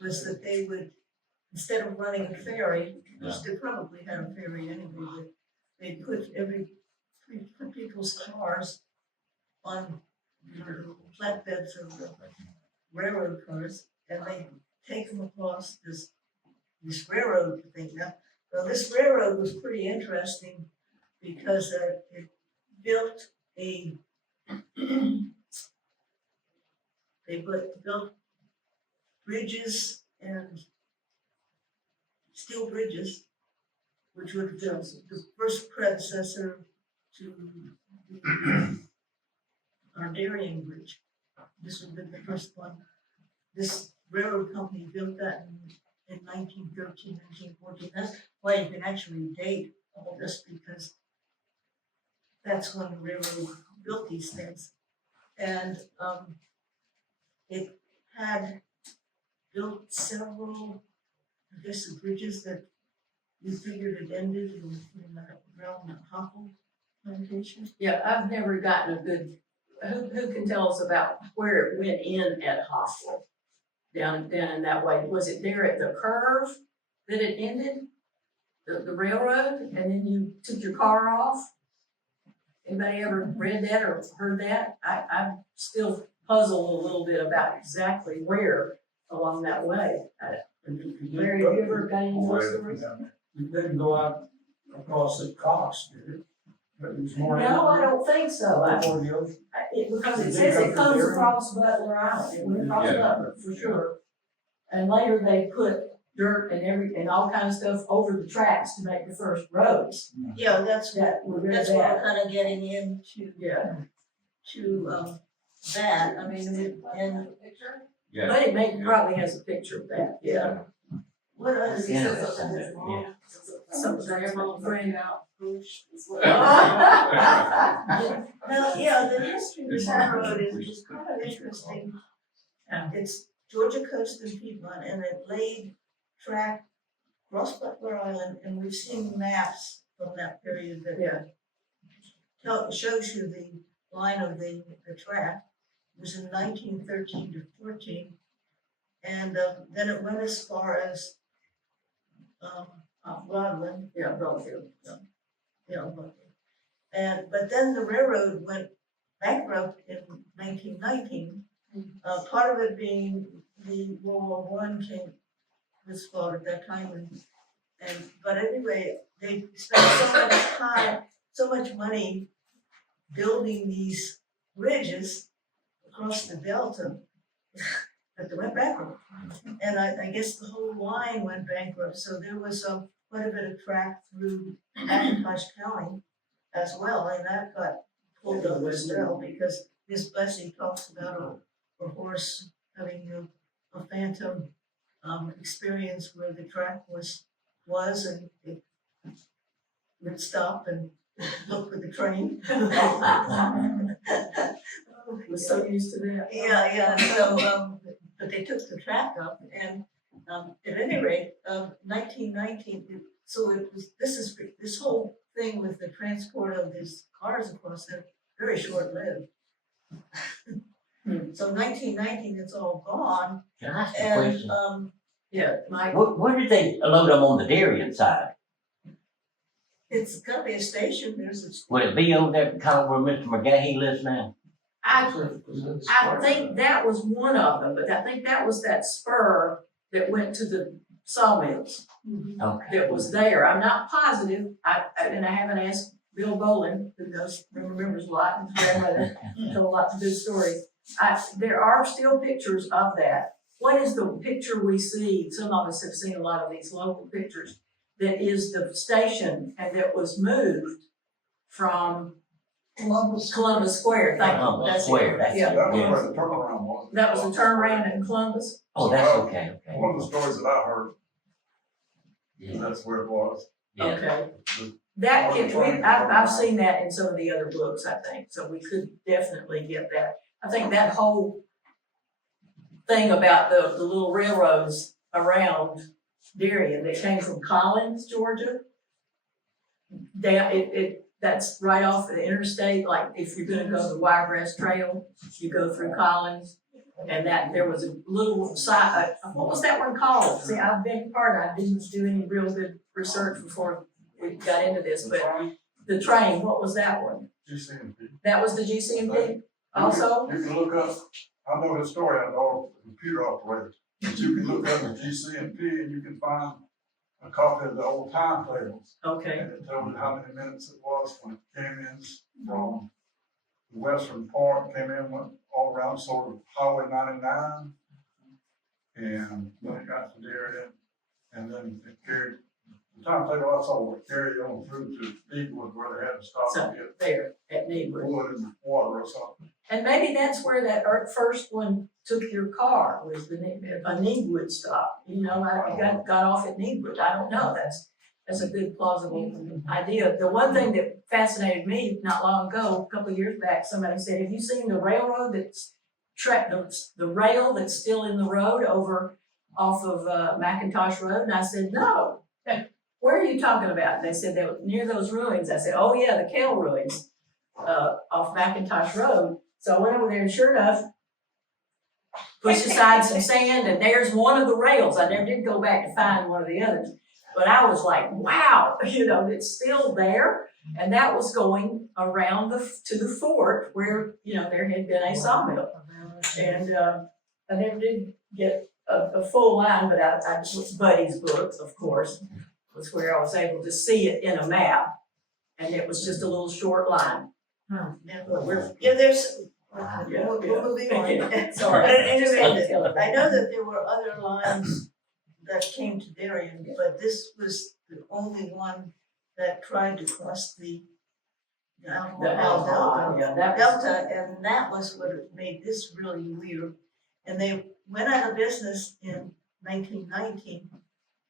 Was that they would, instead of running a ferry, which they probably had a ferry anyway, but they'd put people's cars on flatbeds of the railroad cars, and they take them across this railroad thing. Now, this railroad was pretty interesting because it built they built bridges and steel bridges, which would have been the first predecessor to our Darien Bridge. This would have been the first one. This railroad company built that in 1913, 1914. That's why you can actually date all this, because that's when the railroad built these things. And it had built several, I guess, bridges that we figured it ended in around the Hopple plantation. Yeah, I've never gotten a good, who can tell us about where it went in at Hopple? Down in that way, was it there at the curve that it ended? The railroad, and then you took your car off? Anybody ever read that or heard that? I'm still puzzled a little bit about exactly where along that way. Larry, have you ever got any more stories? It didn't go out across the Cox, did it? But it was more. No, I don't think so. Before the ocean. Because it says it comes across Butler Island, it went across Yeah. Butler, for sure. And later they put dirt and all kinds of stuff over the tracks to make the first roads. Yeah, that's That were really that's what bad. we're kind of getting into, Yeah, that, I mean, and Yeah. but it probably has a picture of that, yeah. what other. Yeah. Something that's my friend. Now, yeah, the history of this railroad is kind of interesting. Yeah. It's Georgia coast and Piedmont, and it laid track across Butler Island, and we've seen maps from that period that shows you the line of the track. It was in 1913 to 14, and then it went as far as Rodland. Yeah, Broadfield. But then the railroad went bankrupt in 1919. Part of it being the World War I was fought at that time, but anyway, they spent so much time, so much money building these bridges across the Delta that they went bankrupt. And I guess the whole line went bankrupt, so there was quite a bit of track through McIntosh County as well, and that got pulled up as well, because Miss Bessie talks about a horse having a phantom experience where the track was and it would stop and look for the train. We're so used to that. Yeah, so, but they took the track up, and at any rate, 1919, so it was, this whole thing with the transport of these cars across there, very short-lived. So 1919, it's all gone, Can I ask a and, question? Yeah, Mike, Where did they load them on the Darien side? it's gotta be a station, there's a. Would it be over there, kind of where Mr. McGahee lives now? I think that was one of them, but I think that was that spur that went to the sawmills Okay. that was there. I'm not positive, and I haven't asked Bill Bolin, who remembers a lot, and his grandmother told lots of good stories. There are still pictures of that. What is the picture we see? Some of us have seen a lot of these local pictures. That is the station, and that was moved from Columbus. Columbus Square. Thank you. Columbus That's it. Square. Yeah. That was where the turnaround was. That was the turnaround in Columbus. Oh, that's okay, okay. One of the stories that I heard, Yeah. that's where it was. Yeah. Okay. That I've seen that in some of the other books, I think, so we could definitely get that. I think that whole thing about the little railroads around Darien that came from Collins, Georgia. That's right off the interstate, like if you're gonna go the Wiregrass Trail, you go through Collins. And that there was a little side, what was that one called? See, I beg your pardon, I didn't do any real good research before we got into this, but the train, what was that one? GCMP. That was the GCMP also? You can look up, I know his story, I know a computer operator, but you can look up the GCMP and you can find a copy of the old timetables. Okay, And it told you how many minutes it was when it came in from the western part, went all around sort of Highway 99. And then it got to Darien, and then it carried, the timetable I saw would carry on through to Eaglewood where they had to stop so and get there at Needwood. wood and water or something. And maybe that's where that first one took your car, was a Needwood stop. You know, I got off at Needwood. I don't know, that's a good plausible idea. The one thing that fascinated me not long ago, a couple of years back, somebody said, have you seen the railroad that's the rail that's still in the road over off of McIntosh Road? And I said, no. Where are you talking about? And they said they were near those ruins. I said, oh yeah, the Kell ruins off McIntosh Road. So I went over there and sure enough, pushed aside some sand and there's one of the rails. I never did go back to find one of the others. But I was like, wow, it's still there. And that was going around to the fort where, there had been a sawmill. And I never did get a full line, but I Buddy's books, of course. was where I was able to see it in a map. And it was just a little short line. Yeah, We're- there's, Yeah, we're moving on. yeah. But Sorry. anyway, I know that there were other lines that came to Darien, but this was the only one that tried to cross the Alamo The Delta, yeah, that was, Delta, and that was what made this really weird. And they went out of business in 1919.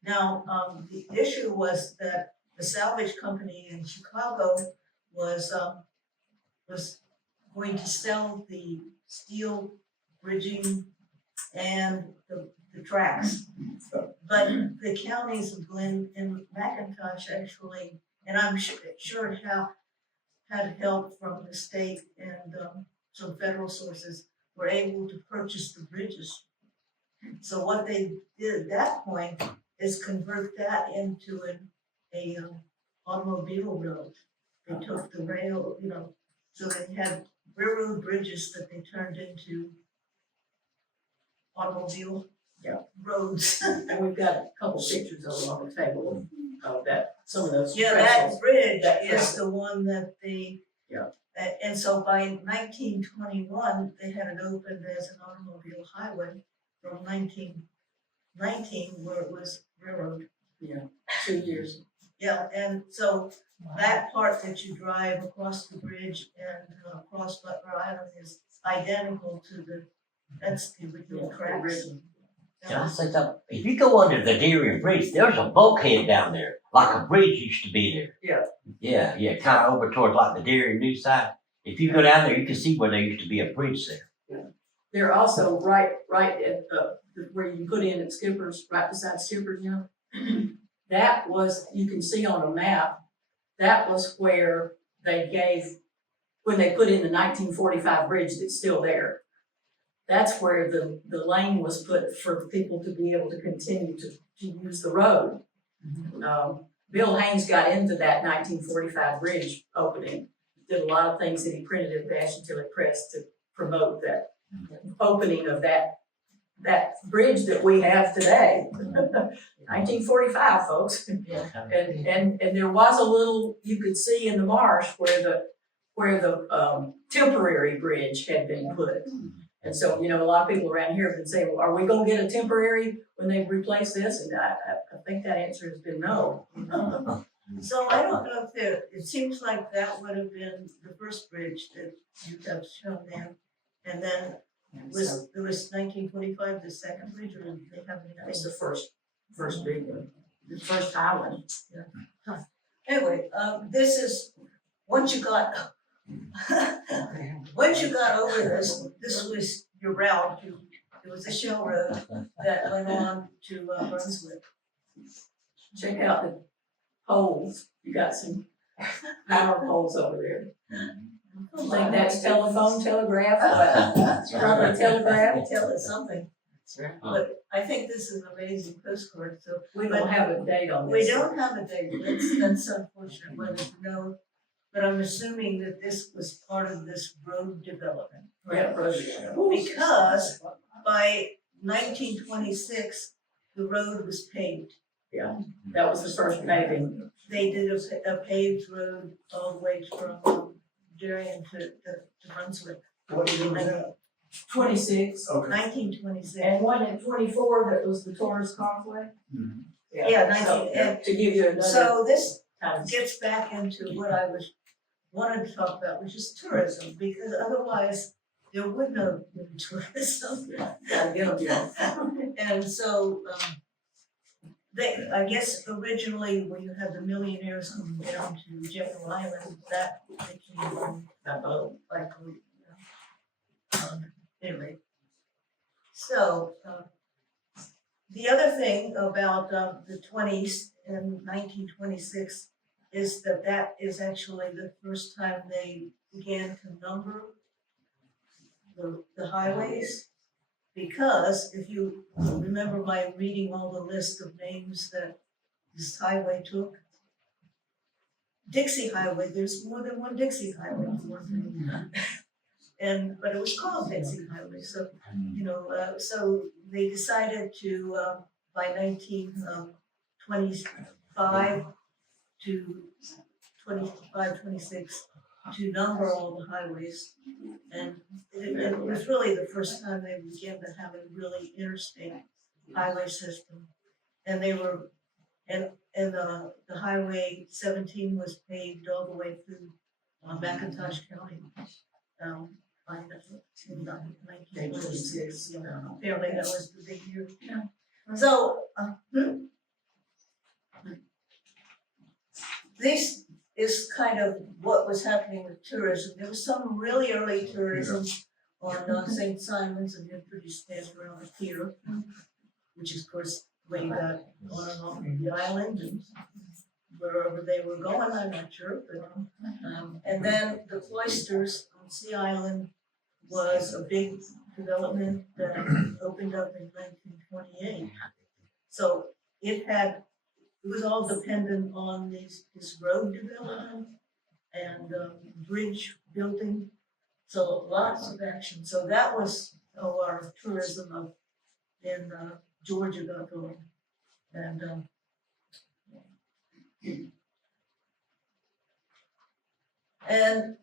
Now, the issue was that the salvage company in Chicago was going to sell the steel bridging and the tracks. But the counties of Glenn and McIntosh actually, and I'm sure had help from the state and some federal sources, were able to purchase the bridges. So what they did at that point is convert that into a automobile road. They took the rail, so they had railroad bridges that they turned into automobile roads. and we've got a couple pictures over on the table of that, some of those. Yeah, trestles. that bridge That is trestle. the one that they. Yeah. And so by 1921, they had it opened as an automobile highway from 1919, where it was railroad. 2 years. Yeah, and so that part that you drive across the bridge and across Butler Island is identical to that's the original tracks. Original. Can I say something? If you go under the Darien Bridge, there's a bulkhead down there, like a bridge used to be there. Yeah, kind of over towards like the Darien New side. If you go down there, you can see where there used to be a bridge there. They're also right at, where you put in at Skipper's, right beside Skipper's, that was, you can see on a map, that was where they gave, when they put in the 1945 bridge that's still there. That's where the lane was put for people to be able to continue to use the road. Bill Haynes got into that 1945 bridge opening, did a lot of things that he printed at Bash Until It Pressed to promote that opening of that bridge that we have today. 1945, folks. And there was a little, you could see in the marsh where the temporary bridge had been put. And so, a lot of people around here have been saying, well, are we gonna get a temporary when they replace this? And I think that answer has been no. So I don't know if it seems like that would have been the first bridge that you have shown there. And then there was 1945, the second bridge, or did they have That was any? the first big one, the first highway. Anyway, this is, once you got over this was your route. It was a shell road that went on to Brunswick. Check out the poles, you got some power poles over there. You think that's telephone, telegraph, what? Probably telegraph. Tell it something. But I think this is an amazing postcard, so We don't have a date on this. we don't have a date, that's unfortunate, whether to know. But I'm assuming that this was part of this road development. Yeah, Because by 1926, the road was paved. that was the first paving. They did a paved road all the way from Darien to Brunswick. What year was that? 26, Okay. 1926. and one in 24 that was the Taurus Causeway. Mhm. Yeah, so, 19 to give you another So this time. gets back into what I wanted to talk about, which is tourism, because otherwise there would no be tourism. Gotta get them. And so, I guess originally when you had the millionaires coming down to Jekyll Island, that became That boat. like, anyway. So, the other thing about the 20s in 1926 is that is actually the first time they began to number the highways. Because if you remember my reading all the list of names that this highway took, Dixie Highway, there's more than one Dixie Highway. But it was called Dixie Highway, so, so they decided to, by 1927, 5 to 25, 26 to number all the highways. And it was really the first time they began to have a really interstate highway system. And they were, and the highway 17 was paved all the way through McIntosh County. By the 1926, apparently that was the big year. So, this is kind of what was happening with tourism. There was some really early tourism on St. Simon's, and they're pretty stands around here, which is of course where you got on and off the island and wherever they were going, I'm not sure, but and then the cloisters on Sea Island was a big development that opened up in 1928. So it was all dependent on this road development and bridge building. So lots of action. So that was our tourism in Georgia got going. And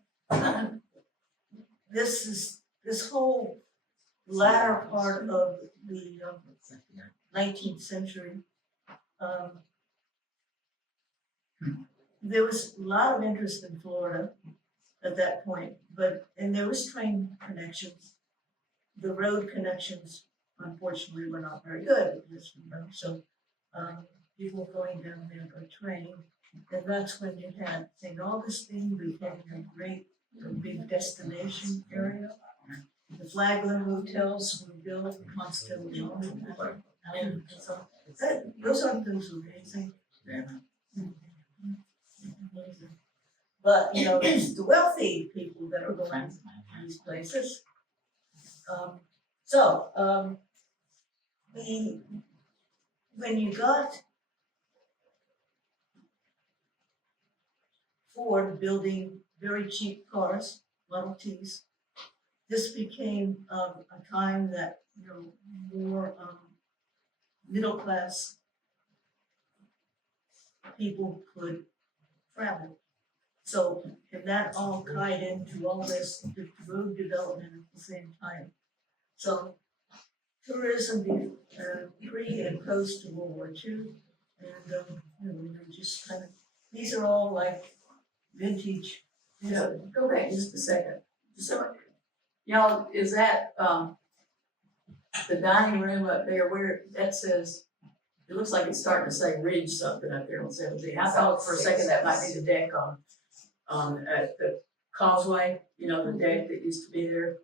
this whole latter part of the 19th century, there was a lot of interest in Florida at that point, and there was train connections. The road connections, unfortunately, were not very good, so people going down there by train, and that's when you had St. Augustine became a big destination area. The flagler hotels were built constantly on. Those are things amazing. But it's the wealthy people that are going to these places. When you got Ford building very cheap cars, Model Ts, this became a time that more middle class people could travel. So, and that all tied into all this road development at the same time. So, tourism pre and post World War II, and just kind of, these are all like vintage. Yeah, go back just a second. So, y'all, is that the dining room up there where that says, it looks like it's starting to say Ridge something up there on 17. I thought for a second that might be the deck on at the causeway, the deck that used to be there.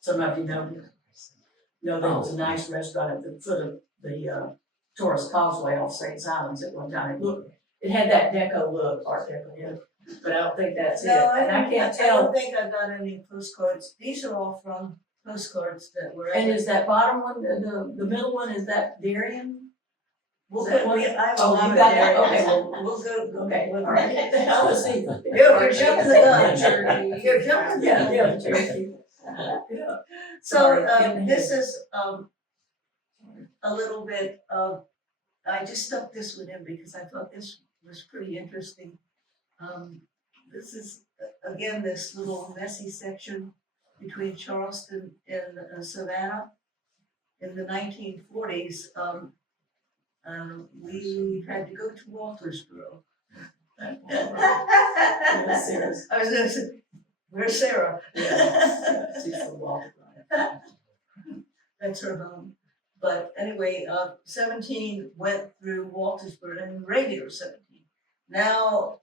Some of you know there was a nice restaurant at the foot of the tourist causeway off St. Simon's at one time. It had that deco look, Art Deco, but I don't think that's it. And I can't tell. I don't think I got any postcards. These are all from postcards that were. And is that bottom one, the middle one, is that Darien? We'll Is that go, one? I have a Oh, lot you of got that? areas. Okay, well, We'll go. okay, we'll- all right. I was seeing. You're jumping the gun. You're jumping the gun. Yeah. So, Sorry. this is, a little bit of, I just stuck this one in because I thought this was pretty interesting. This is, again, this little messy section between Charleston and Savannah. In the 1940s, we had to go to Waltersboro. I was gonna say, where's Sarah? She's from Walterboro. That's her home. But anyway, 17 went through Waltersboro and regular 17. Now,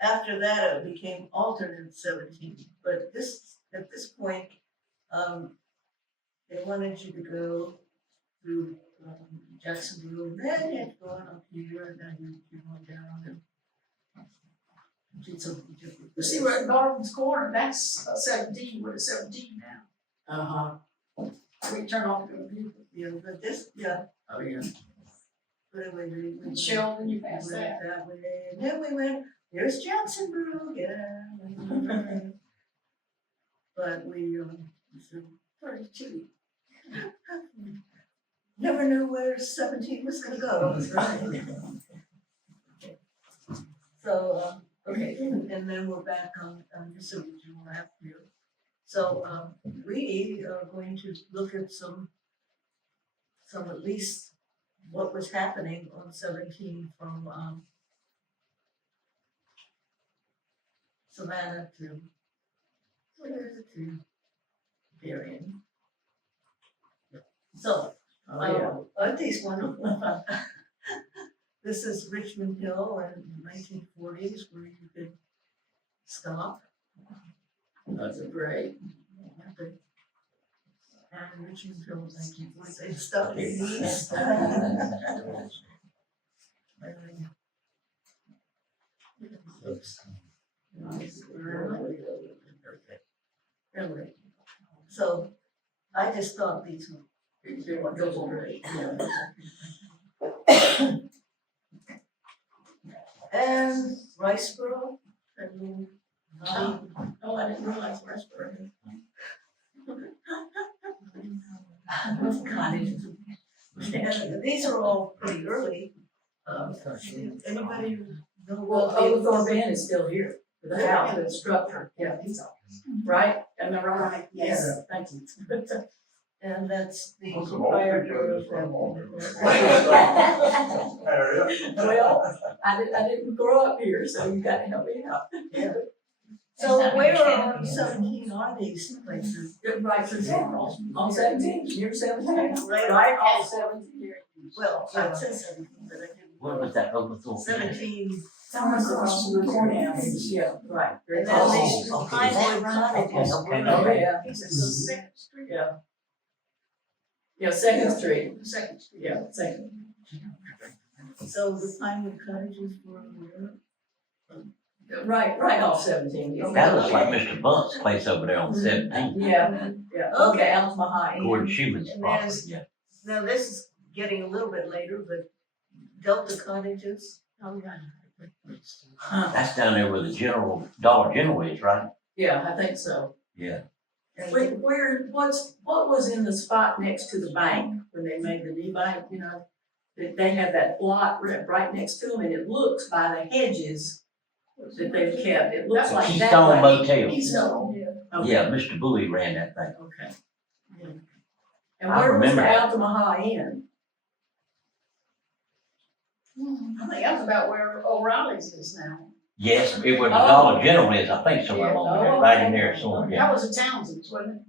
after that, it became alternate 17. But at this point, they wanted you to go through Jacksonville, and then you had to go on up here, and then you go down and did something different. You see where Garden's Corner, that's 17, we're at 17 now. Uh-huh. We can turn off the computer. Yeah, but this, yeah. Oh, yeah. But anyway, we And Sheldon, you went passed that. that way, and then we went, there's Jacksonville, yeah. But we, so, 32. Never knew where 17 was gonna go. That's right. So, okay, and then we're back on this original map here. So, we are going to look at some at least what was happening on 17 from, Savannah to, where is it to Darien. So, aren't these wonderful? This is Richmond Hill in the 1940s where you could stop. That's great. And Richmond Hill in 1940s, they stopped in the east. Oops. Anyway, so I just thought these were great. And Riceboro, that little Oh, I didn't realize Westboro. cottages. And these are all pretty early. Anybody know Well, what? Oglethorpe Inn is still here, the house, the structure, yeah, he's all, right? Am I right? Yes. Thank you. And that's the What's the proprietor of Area. Well, I didn't grow up here, so you gotta help me out. Yeah. So where on 17 are these places? Good, right, on 17, near 17, Right. right, all 17. Well, I said 17, but I didn't. What was that Oglethorpe? 17, Someone's across from the courthouse. Yeah, right. and then Oh, these okay. Pinewood cottages. Okay, Oh, okay. yeah, He says the Second Street. yeah. Yeah, Second Street, Second Street. yeah, Second. So the Pinewood cottages were where? Right off 17. That looks like Mr. Bunt's place over there on 17. Yeah, yeah, okay, Altima High. Gordon Schuman's And property, there's- yeah. Now, this is getting a little bit later, but Delta cottages. Oh, yeah. That's down there where the Dollar General is, right? Yeah, I think so. Yeah. And What was in the spot next to the bank when they made the new bank, you know? They have that lot right next to them and it looks by the hedges that they've kept, it looks like that Keystone way. Motel. Keystone, okay. Yeah, Mr. Bowie ran that thing. Okay. And I where was the remember that. Altima High Inn? I think that's about where O'Reilly's is now. Yes, it was the Oh. Dollar General is, I think somewhere along there, Oh, right okay. in there somewhere, yeah. That was the Townsend's, wasn't it?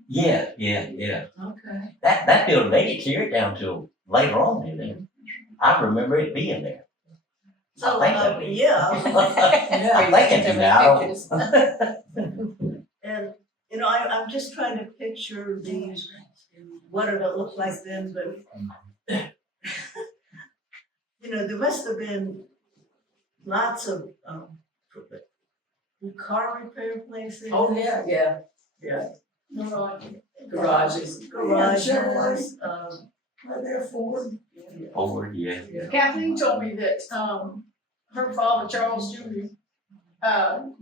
Yeah. Okay. That building, they didn't tear it down till later on, did they? I remember it being there. So, I think so. yeah, I'm thinking now, I don't. and, you know, I'm just trying to picture these, what it looked like then, but, you know, there must have been lots of, car repair places. Oh, yeah. Garages. Garages, Right there forward. Forward, yeah. Kathleen told me that, her father, Charles Jr.,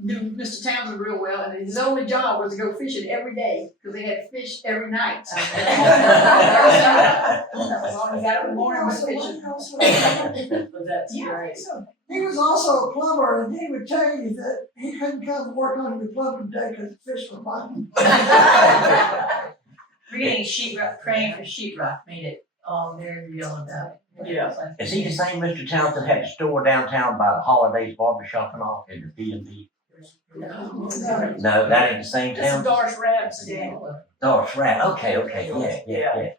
knew Mr. Townsend real well, and his only job was to go fishing every day, because they had fish every night. As long as he got up in the morning, was fishing. But that's Yeah, I great. think so. He was also a plumber, and he would tell you that he couldn't come work on the plumbing day because the fish were biting. We're getting sheetrock, praying for sheetrock, made it all very real about it. Yeah. Is he the same Mr. Townsend had the store downtown by the Holidays Barbershop and all, in the P&B? No, that ain't the same This is town? Doris Rabb's dad. Doris Rapp, okay, yeah.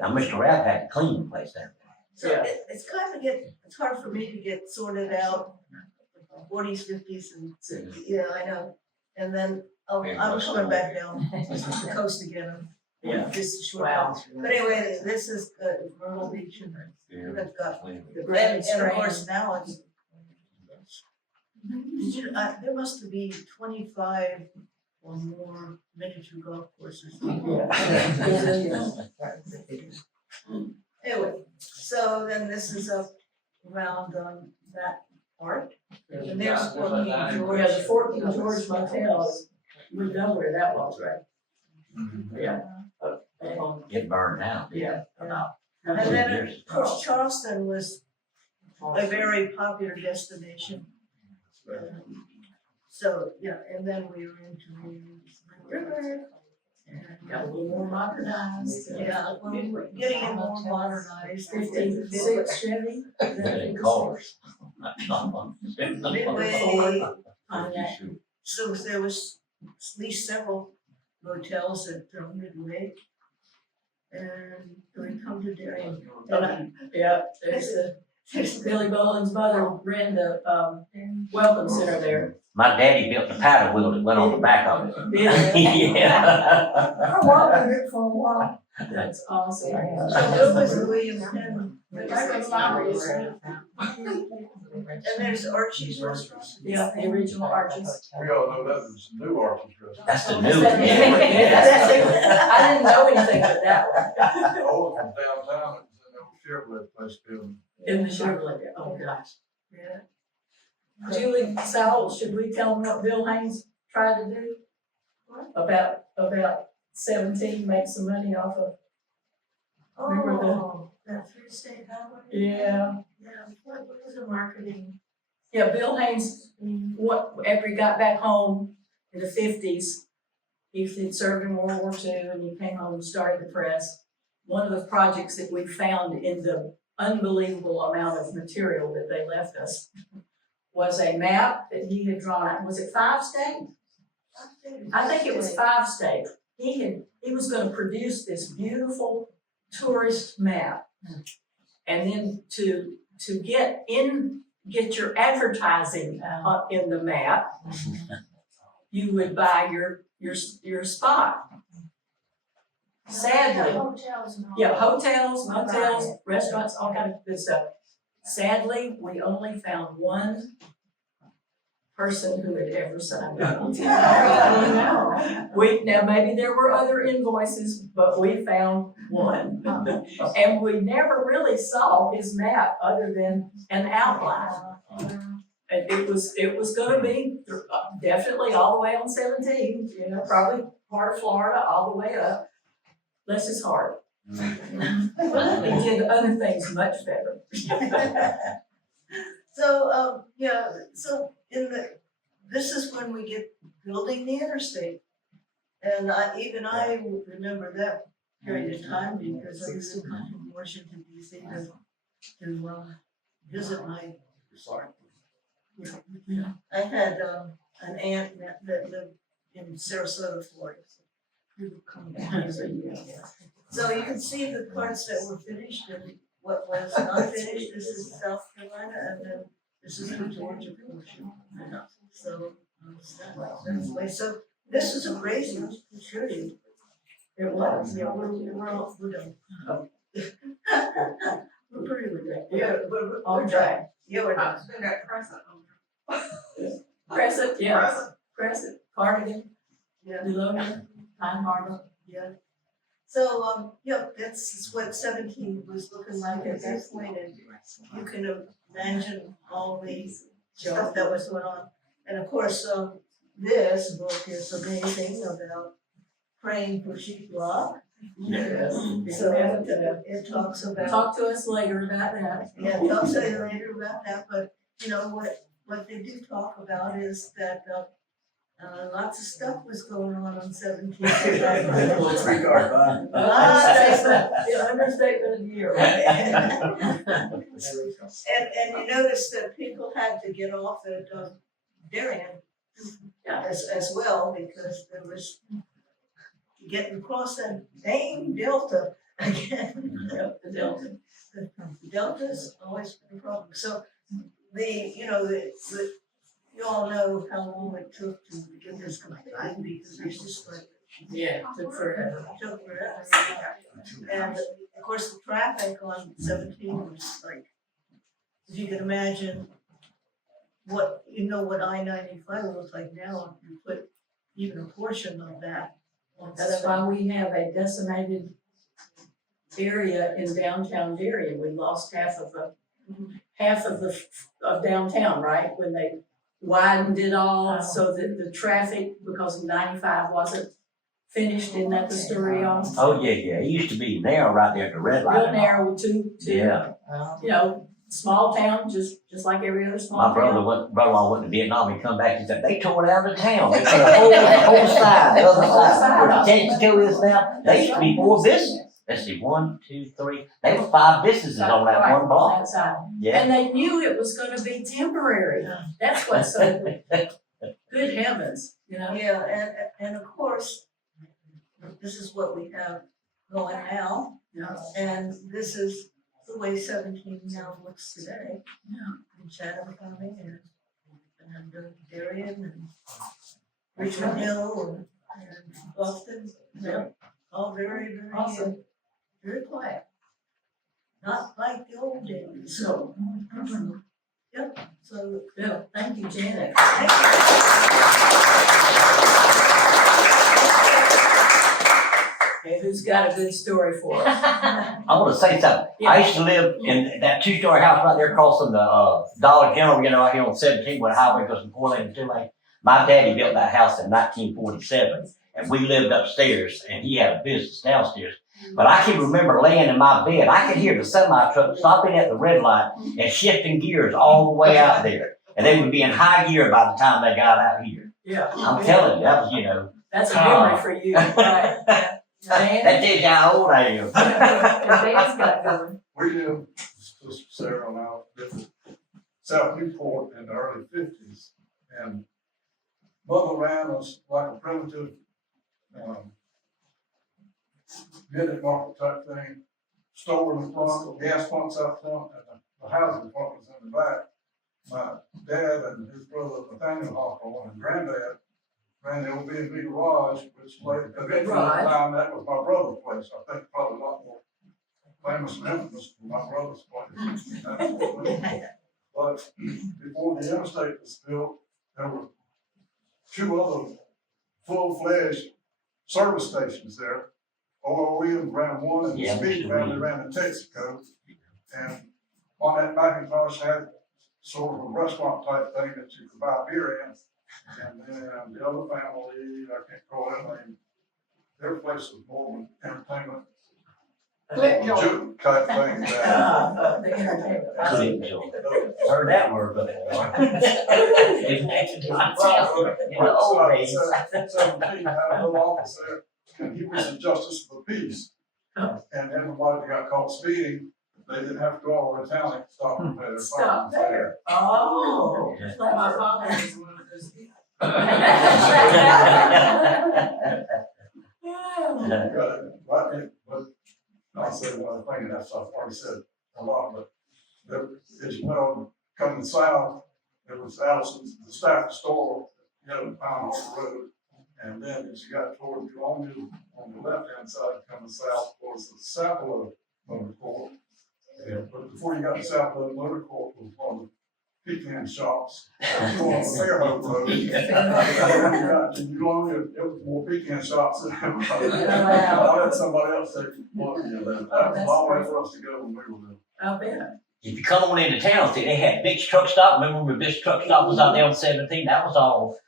Now, Mr. Rapp had to clean the place down. so it's kind of it's hard for me to get sorted out, 40s, 50s, and 60s, yeah, I know. And then, I was going back down the coast again, Yeah. just a short Wow. But anyway, this is Myrtle Beach, and they've got, The and Grand of Strand. course now it's, there must be 25 or more miniature golf courses. Anyway, so then this is up around that part, and there's 14 George. Yeah, the 14 George Motel, we know where that was, right? Yeah. It burned out. Yeah. About And 2 then, years of course, Charleston was a very popular destination. So, yeah, and then we were into the river. Got a little more modernized. Yeah, well, we're getting it more modernized. 56 Chevy. Better cars. Midway, so there was at least several motels at Midway. And we come to Darien. Yeah, there's Billy Boland's mother ran the welcome center there. My daddy built the paddle wheel that went on the back of it. Yeah, Yeah. I worked with it for a while. that's awesome. So there was William Penn. That's what Lowry is. And there's Archie's Restaurants. Yeah, the original arches. We all know that was the new Archie's restaurant. That's the new Is one. that- Yeah. I didn't know anything but that one. The old one downtown, it was an old Chevrolet place building. In the Chevrolet, oh gosh. Yeah. Julie, Sal, should we tell them what Bill Haynes tried to do? About 17, make some money off of, Remember the- Oh, that Free State Highway? yeah. Yeah, what was the marketing? Yeah, Bill Haynes, after he got back home in the 50s, he'd served in World War II and he came home and started the press. One of the projects that we found in the unbelievable amount of material that they left us was a map that he had drawn out. Was it 5 state? I think it was 5 state. He was gonna produce this beautiful tourist map. And then to get your advertising in the map, you would buy your spot. Sadly, yeah, hotels, motels, restaurants, all kind of good stuff. Sadly, we only found one person who had ever signed up. Now maybe there were other invoices, but we found one. And we never really saw his map other than an outline. And it was gonna be definitely all the way on 17, probably part of Florida, all the way up. Bless his heart. He did other things much better. So, so this is when we get building the interstate. And I remember that period of time because I used to come from Washington DC to visit my, I had an aunt that lived in Sarasota, Florida. We would come down. So you can see the parts that were finished and what was not finished. This is South Carolina, and then this is the Georgia portion. So that's the way. So this is a crazy period. It was. Yeah, we're all done. We're pretty regret. Yeah, we're dry. Yeah, we're done. Crescent, yes. Crescent, Cardigan, Yeah. Delonia, Pine Harbor. Yeah. So, that's what 17 was looking like at that point, and you can imagine all the stuff that was going on. And of course, this book is amazing about praying for sheetrock. Yes. So it talks about. Talk to us later about that. Yeah, talk to you later about that, but what they do talk about is that lots of stuff was going on 17. The understatement of the year. And you notice that people had to get off at Darien as well, because there was getting across that dang delta again. The Delta. The delta's always been a problem. So you all know how long it took to get this completed because it's just like. Yeah, took forever. Took forever. And of course, the traffic on 17 was like, if you can imagine what I-95 looks like now, if you put even a portion of that on That's why we have a decimated area in downtown Darien. We lost half of downtown, right? When they widened it all so that the traffic, because 95 wasn't finished, isn't that the story on? Oh, yeah. It used to be narrow right there at the red light. Real narrow, two, Yeah. Small town, just like every other small My brother town. brother-in-law went to Vietnam, he come back, he said, they tore down the town, they tore the whole side, the other side, where the Texaco is now, they used to be 4 businesses. Let's see, 1, 2, 3, they were 5 businesses on that Right, one block, on that side. yeah. And they knew it was gonna be temporary. That's what's so, good heavens, you know? Yeah, and of course, this is what we have going now, Yeah. and this is the way 17 now looks today. Yeah. In Chatham County and Darien and Richmond Hill and Boston, all very, very, Awesome. very quiet. Not like the old days, So, yep, so. yeah, thank you, Janet. Thank Okay, who's got a good story for us? I wanna say something, Yeah. I used to live in that 2-story house right there across from the, Dollar General, you know, out here on 17, where the highway goes from 4 lane to 2 lane. My daddy built that house in 1947, and we lived upstairs, and he had a business downstairs. But I can remember laying in my bed, I could hear the semi truck stopping at the red light and shifting gears all the way out there. And they would be in high gear by the time they got out here. Yeah. I'm telling you, that was, you know, That's a memory for you, right? Dan? that tells you how old I am. Dan's got going. We lived, just Sarah and I, lived in South Newport in the early 50s. And Mother ran us like a primitive, minute market type thing, store in the front, gas pumps out front, and the housing front was in the back. My dad and his brother Nathaniel Hawthorne and granddad ran the old B&B garage, which later, eventually at the Garage. time, that was my brother's place. I think probably a lot more famous and infamous than my brother's place. But before the interstate was built, there were 2 other full-fledged service stations there. OOE ran one, and Yeah, Speed Mr. family Reed. ran the Texaco. And on that Macintosh had sort of a restaurant type thing that you could buy beer in. And then the other family, I can't call their name, their place was more of an entertainment Click joint. juke type thing. That, The entertainment. Couldn't enjoy. Heard that word before. It's next to my town. In the old days. 17 had a little office there, and he was a justice of the peace. And everybody that got caught speeding, they didn't have to go all over town, they could stop and pay their Stop fines there. Oh. Yeah. Like my father was one of those people. But I'll say one other thing, and that's, I've already said a lot, but there, as you know, coming south, there was Allison's, the Stafford store, you know, Pine Harbor Road. And then as you got toward the Longview, on the left-hand side, coming south towards the Sapelo Motor Court. Yeah, but before you got to Sapelo Motor Court was one of the pecan shops, going on Fairhope Road. And then you got to Longview, it was more pecan shops than everybody. Wow. I let somebody else take one, you know, that was a long way for us to go when we were there. I bet. If you come on into town, see, they had Big's truck stop. Remember when Big's truck stop was out there on 17? That was all,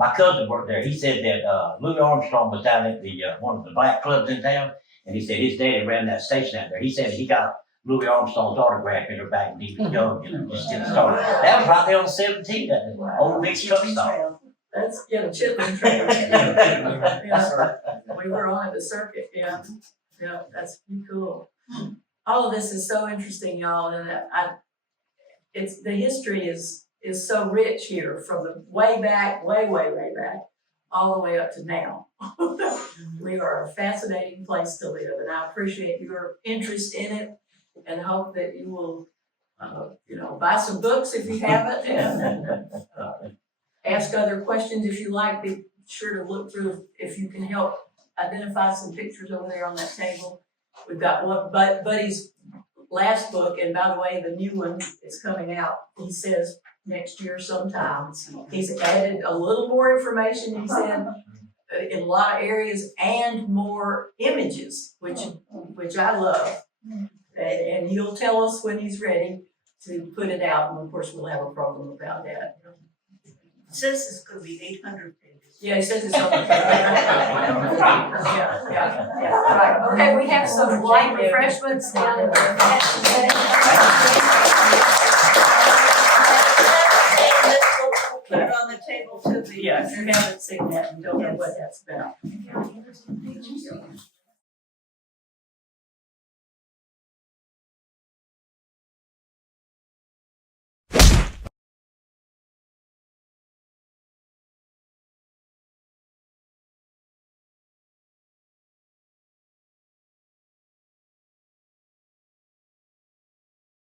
my cousin worked there. He said that, Louis Armstrong was down at the, one of the black clubs in town. And he said his daddy ran that station out there. He said he got Louis Armstrong's autograph in her back when he was young, you know, just getting started. That was right there on 17, that old Big's truck stop. That's, Chitlin Trail. Yeah. We were on the circuit, yeah. Yeah, that's pretty cool. All of this is so interesting, y'all, and it's, the history is so rich here from the way back, way back, all the way up to now. We are a fascinating place to live, and I appreciate your interest in it, and hope that you will, buy some books if you haven't, and ask other questions if you like. Be sure to look through if you can help identify some pictures over there on that table. We've got one, Buddy's last book, and by the way, the new one is coming out, he says, next year sometime. He's added a little more information, he said, in a lot of areas, and more images, which I love. And he'll tell us when he's ready to put it out, and of course, we'll have a program about that. It says it's gonna be 800 pages. Yeah, he says it's on the. Yeah, right. Okay, we have some light refreshments down at Put it on the table to the. Yeah, if you haven't seen that and don't know what that's about.